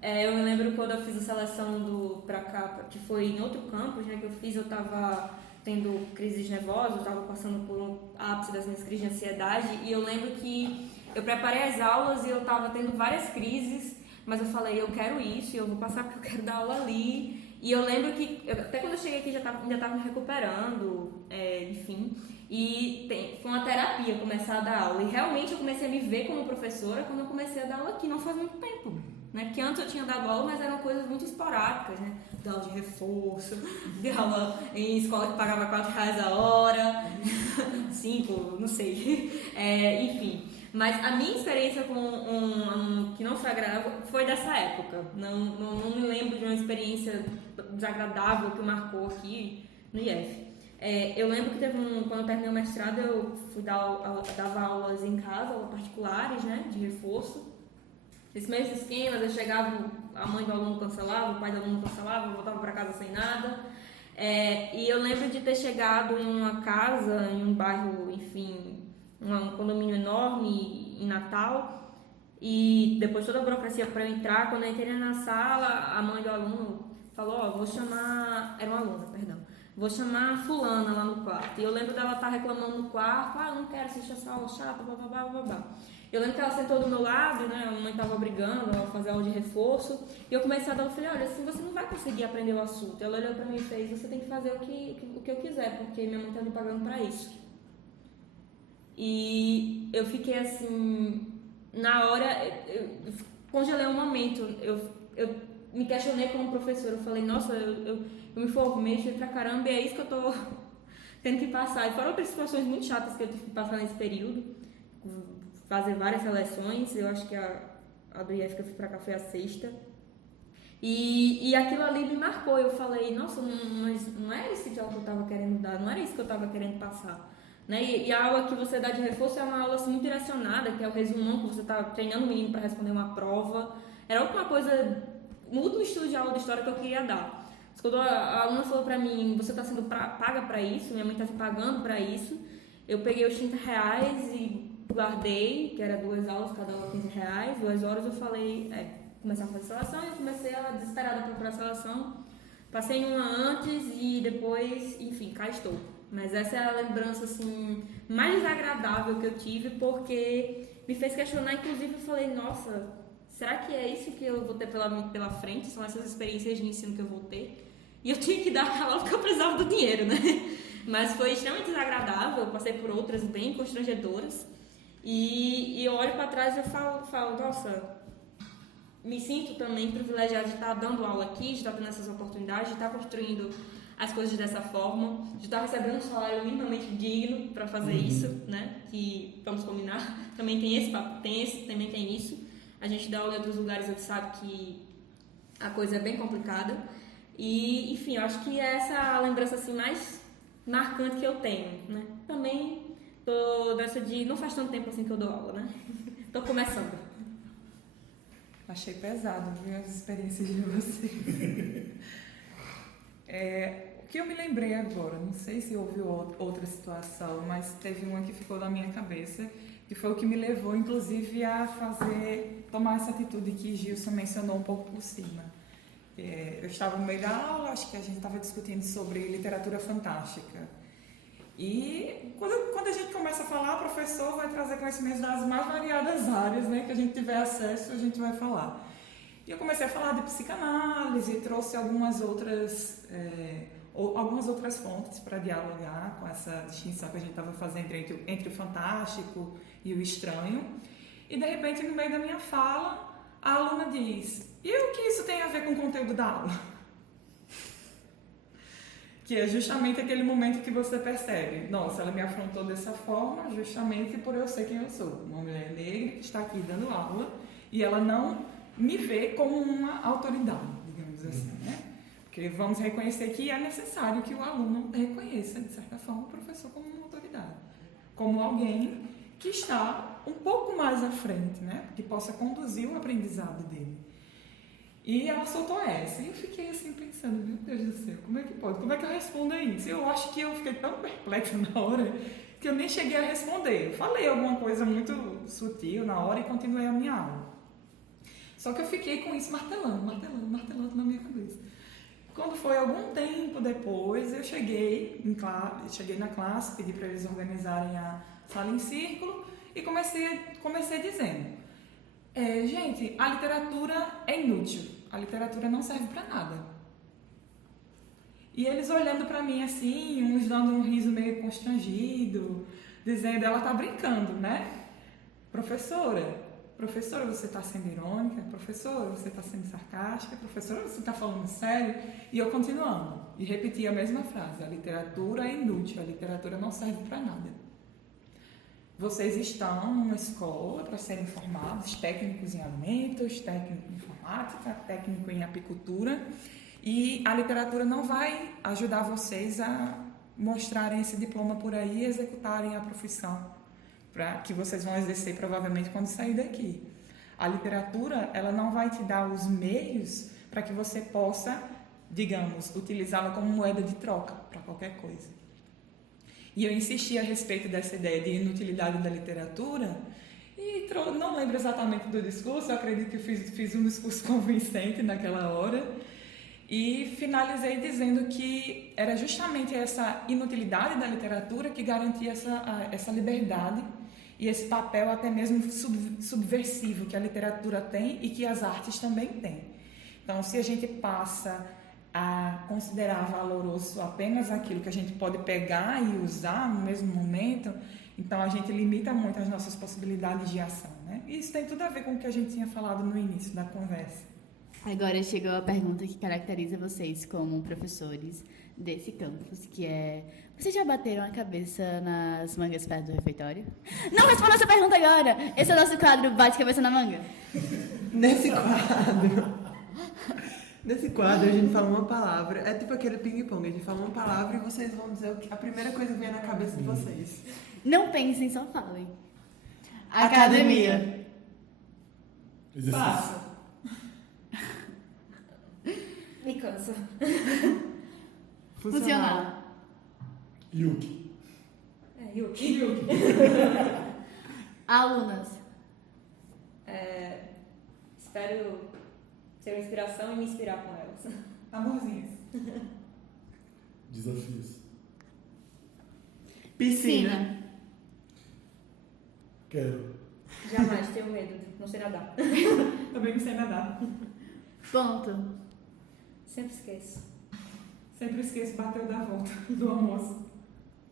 Eu me lembro quando eu fiz a seleção pra cá, que foi em outro campus, né, que eu estava tendo crises nervosas, eu estava passando por um ápice das minhas crises de ansiedade, e eu lembro que eu preparei as aulas e eu estava tendo várias crises, mas eu falei, eu quero isso, eu vou passar porque eu quero dar aula ali. E eu lembro que, até quando eu cheguei aqui, ainda estava me recuperando, enfim. E foi uma terapia começar a dar aula. E realmente eu comecei a me ver como professora quando eu comecei a dar aula aqui, não faz muito tempo. Né? Porque antes eu tinha dado aula, mas eram coisas muito esporádicas, né? De aula de reforço, de aula em escola que pagava R$4 a hora, 5, não sei. Enfim. Mas a minha experiência com um aluno que não foi agradável foi dessa época. Não me lembro de uma experiência desagradável que marcou aqui no IF. Eu lembro que quando eu terminei o mestrado, eu dava aulas em casa, aulas particulares, né, de reforço. Esse mesmo esquema, eu chegava, a mãe do aluno cancelava, o pai do aluno cancelava, eu voltava para casa sem nada. E eu lembro de ter chegado em uma casa, em um bairro, enfim, um condomínio enorme em Natal, e depois toda a burocracia para eu entrar, quando eu entrei na sala, a mãe do aluno falou, vou chamar, era uma aluna, perdão, vou chamar a fulana lá no quarto. E eu lembro dela estar reclamando no quarto, não quero assistir essa aula chata, blá. Eu lembro que ela sentou do meu lado, né, a mãe estava brigando, ela fazia aula de reforço, e eu comecei a dar, eu falei, olha, assim você não vai conseguir aprender o assunto. Ela olhou para mim e fez, você tem que fazer o que eu quiser, porque minha mãe está me pagando para isso. E eu fiquei assim, na hora, eu congelei um momento, eu me questionei como professora, eu falei, nossa, eu me formei, estudei pra caramba, e é isso que eu tô tendo que passar. E foram outras situações muito chatas que eu tive que passar nesse período, fazer várias seleções, eu acho que a do IF que eu fui pra cá foi a 6ª. E aquilo ali me marcou, eu falei, nossa, mas não era esse diálogo que eu tava querendo dar, não era isso que eu tava querendo passar. Né? E a aula que você dá de reforço é uma aula assim, muito direcionada, que é o resumão, que você está treinando o menino para responder uma prova. Era alguma coisa no estilo de aula de história que eu queria dar. Mas quando a aluna falou pra mim, você tá sendo paga pra isso, minha mãe tá te pagando pra isso, eu peguei os R$ 30 e guardei, que era 2 aulas, cada aula R$ 15, 2 horas, eu falei, começar a fazer seleção, e eu comecei a desesperada a procurar seleção. Passei em uma antes e depois, enfim, cá estou. Mas essa é a lembrança, assim, mais desagradável que eu tive, porque me fez questionar, inclusive eu falei, nossa, será que é isso que eu vou ter pela frente? São essas experiências de ensino que eu vou ter? E eu tinha que dar aquela porque eu precisava do dinheiro, né? Mas foi extremamente desagradável, eu passei por outras bem constrangedoras. E eu olho para trás e eu falo, nossa, me sinto também privilegiada de estar dando aula aqui, de estar tendo essas oportunidades, de estar construindo as coisas dessa forma, de estar recebendo um salário minimamente digno para fazer isso, né? Que, vamos combinar, também também tem isso. A gente dá aula em outros lugares, a gente sabe que a coisa é bem complicada. E, enfim, eu acho que essa é a lembrança assim, mais marcante que eu tenho, né? Também tô dessa de... Não faz tanto tempo assim que eu dou aula, né? Tô começando. Achei pesado, viu, as experiências de vocês. O que eu me lembrei agora, não sei se houve outra situação, mas teve uma que ficou na minha cabeça, que foi o que me levou, inclusive, a tomar essa atitude que Gilson mencionou um pouco por cima. Eu estava no meio da aula, acho que a gente estava discutindo sobre literatura fantástica. E quando a gente começa a falar, o professor vai trazer conhecimentos das mais variadas áreas, né, que a gente tiver acesso, a gente vai falar. E eu comecei a falar de psicanálise, trouxe algumas outras fontes para dialogar com essa distinção que a gente estava fazendo entre o fantástico e o estranho. E, de repente, no meio da minha fala, a aluna diz, e o que isso tem a ver com o conteúdo da aula? Que é justamente aquele momento que você percebe, nossa, ela me afrontou dessa forma justamente por eu ser quem eu sou. Uma mulher negra que está aqui dando aula e ela não me vê como uma autoridade, digamos assim, né? Porque vamos reconhecer que é necessário que o aluno reconheça, de certa forma, o professor como uma autoridade. Como alguém que está um pouco mais à frente, né? Que possa conduzir o aprendizado dele. E ela soltou essa, e eu fiquei assim pensando, meu Deus do céu, como é que pode? Como é que eu respondo a isso? Eu acho que eu fiquei tão perplexa na hora que eu nem cheguei a responder. Eu falei alguma coisa muito sutil na hora e continuei a minha aula. Só que eu fiquei com isso martelando na minha cabeça. Quando foi algum tempo depois, eu cheguei na classe, pedi para eles organizarem a sala em círculo e comecei dizendo, gente, a literatura é inútil, a literatura não serve para nada. E eles olhando para mim assim, uns dando um riso meio constrangido, dizendo, ela tá brincando, né? Professora, você está sendo irônica? Professora, você está sendo sarcástica? Professora, você está falando sério? E eu continuando, e repeti a mesma frase, a literatura é inútil, a literatura não serve para nada. Vocês estão numa escola para serem formados técnicos em alimentos, técnico em informática, técnico em apicultura, e a literatura não vai ajudar vocês a mostrarem esse diploma por aí e executarem a profissão que vocês vão exercer provavelmente quando sair daqui. A literatura, ela não vai te dar os meios para que você possa, digamos, utilizá-la como moeda de troca para qualquer coisa. E eu insisti a respeito dessa ideia de inutilidade da literatura e não lembro exatamente do discurso, eu acredito que fiz um discurso convincente naquela hora e finalizei dizendo que era justamente essa inutilidade da literatura que garantia essa liberdade e esse papel até mesmo subversivo que a literatura tem e que as artes também têm. Então, se a gente passa a considerar valoroso apenas aquilo que a gente pode pegar e usar no mesmo momento, então a gente limita muito as nossas possibilidades de ação, né? E isso tem tudo a ver com o que a gente tinha falado no início da conversa. Agora chegou a pergunta que caracteriza vocês como professores desse campus, que é... Vocês já bateram a cabeça nas mangas perto do refeitório? Não responda essa pergunta agora! Esse é o nosso quadro Bate Cabeça na Manga. Nesse quadro a gente fala uma palavra, é tipo aquele ping-pong, a gente fala uma palavra e vocês vão dizer a primeira coisa que vem na cabeça de vocês. Não pensem, só falem. Academia. Exercício. Passa. Me cansa. Funcional. Yuki. É, Yuki. Alunas. Espero ser uma inspiração e me inspirar com elas. Amorzinhos. Desafios. Piscina. Quero. Jamais tenho medo, não sei nadar. Também não sei nadar. Ponto. Sempre esqueço. Sempre esqueço bater o da volta do almoço.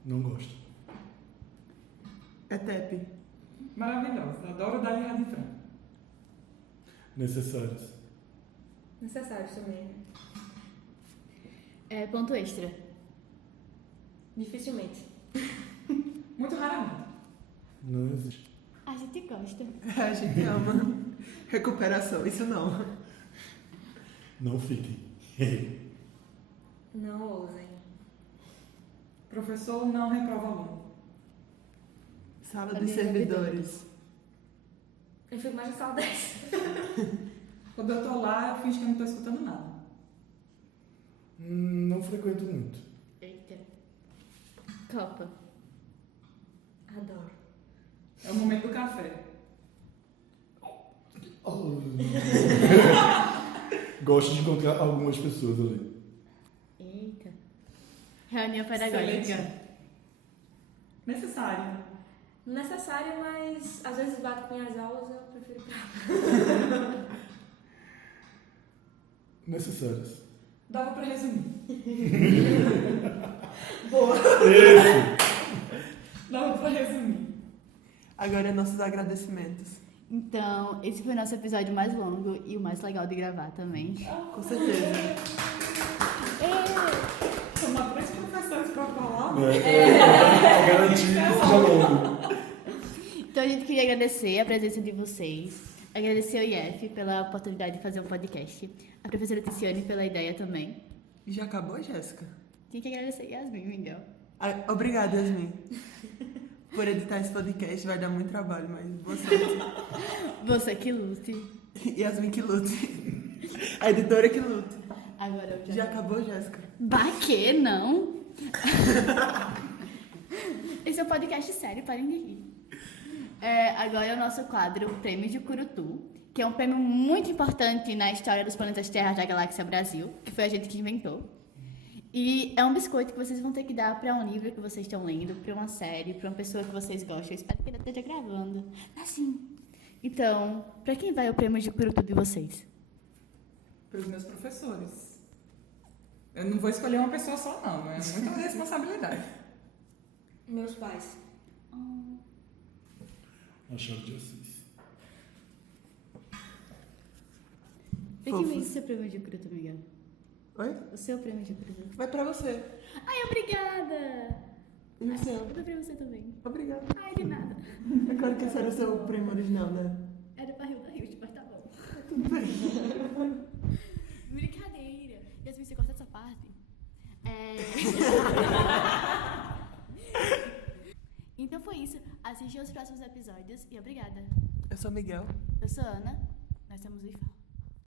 Não gosto. É TEP. Maravilhosa. Adoro dar errado em frango. Necessários. Necessários também. Ponto extra. Dificilmente. Muito raramente. Não existe. A gente gosta. A gente ama. Recuperação, isso não. Não fiquem. Não ousem. Professor não reprova aluno. Sala Também dos servidores. Eu fico mais na sala 10. Quando eu tô lá, eu finjo que eu não tô escutando nada. Não frequento muito. Eita. Copa. Adoro. É o momento do café. Gosto de encontrar algumas pessoas ali. Eita. Reunião pedagógica. Seletivo. Necessário. Necessário, mas às vezes bato com minhas aulas, eu prefiro pra... Necessários. Dava pra resumir. Boa. Dava pra resumir. Agora nossos agradecimentos. Então, esse foi o nosso episódio mais longo e o mais legal de gravar também. Com certeza. Chamar 3 professores pra falar. Pra garantir que seja longo. Então, a gente queria agradecer a presença de vocês. Agradecer ao IF pela oportunidade de fazer um podcast. A professora Ticiane pela ideia também. E já acabou, Jéssica? Tinha que agradecer a Yasmin, Miguel. Obrigada, Yasmin. Por editar esse podcast vai dar muito trabalho, mas boa sorte. Você que lute. Yasmin que lute. A editora que lute. Agora eu Já acabou, Jéssica? Baque, não? Esse é um podcast sério, parem de rir. Agora é o nosso quadro Prêmio de Curutu, que é um prêmio muito importante na história dos planetas Terra da Galáxia Brasil, que foi a gente que inventou. E é um biscoito que vocês vão ter que dar para um livro que vocês estão lendo, para uma série, para uma pessoa que vocês gostam. Eu espero que ele esteja gravando. Assim. Então, para quem vai o prêmio de Curutu de vocês? Para os meus professores. Eu não vou escolher uma pessoa só, não. É muita responsabilidade. Meus pais. Machado de Assis. Pra quem vem o seu prêmio de Curutu, Miguel? Oi? O seu prêmio de Curutu. Vai pra você. Ai, obrigada! E o seu? Eu dou pra você também. Obrigada. Ai, de nada. É claro que esse era o seu prêmio original, né? Era pra Hilda Hilde, mas tá bom. Tudo bem. Brincadeira. Yasmin, você corta essa parte? Então foi isso. Assistam os próximos episódios e obrigada. Eu sou Miguel. Eu sou Ana. Nós somos o IFAL.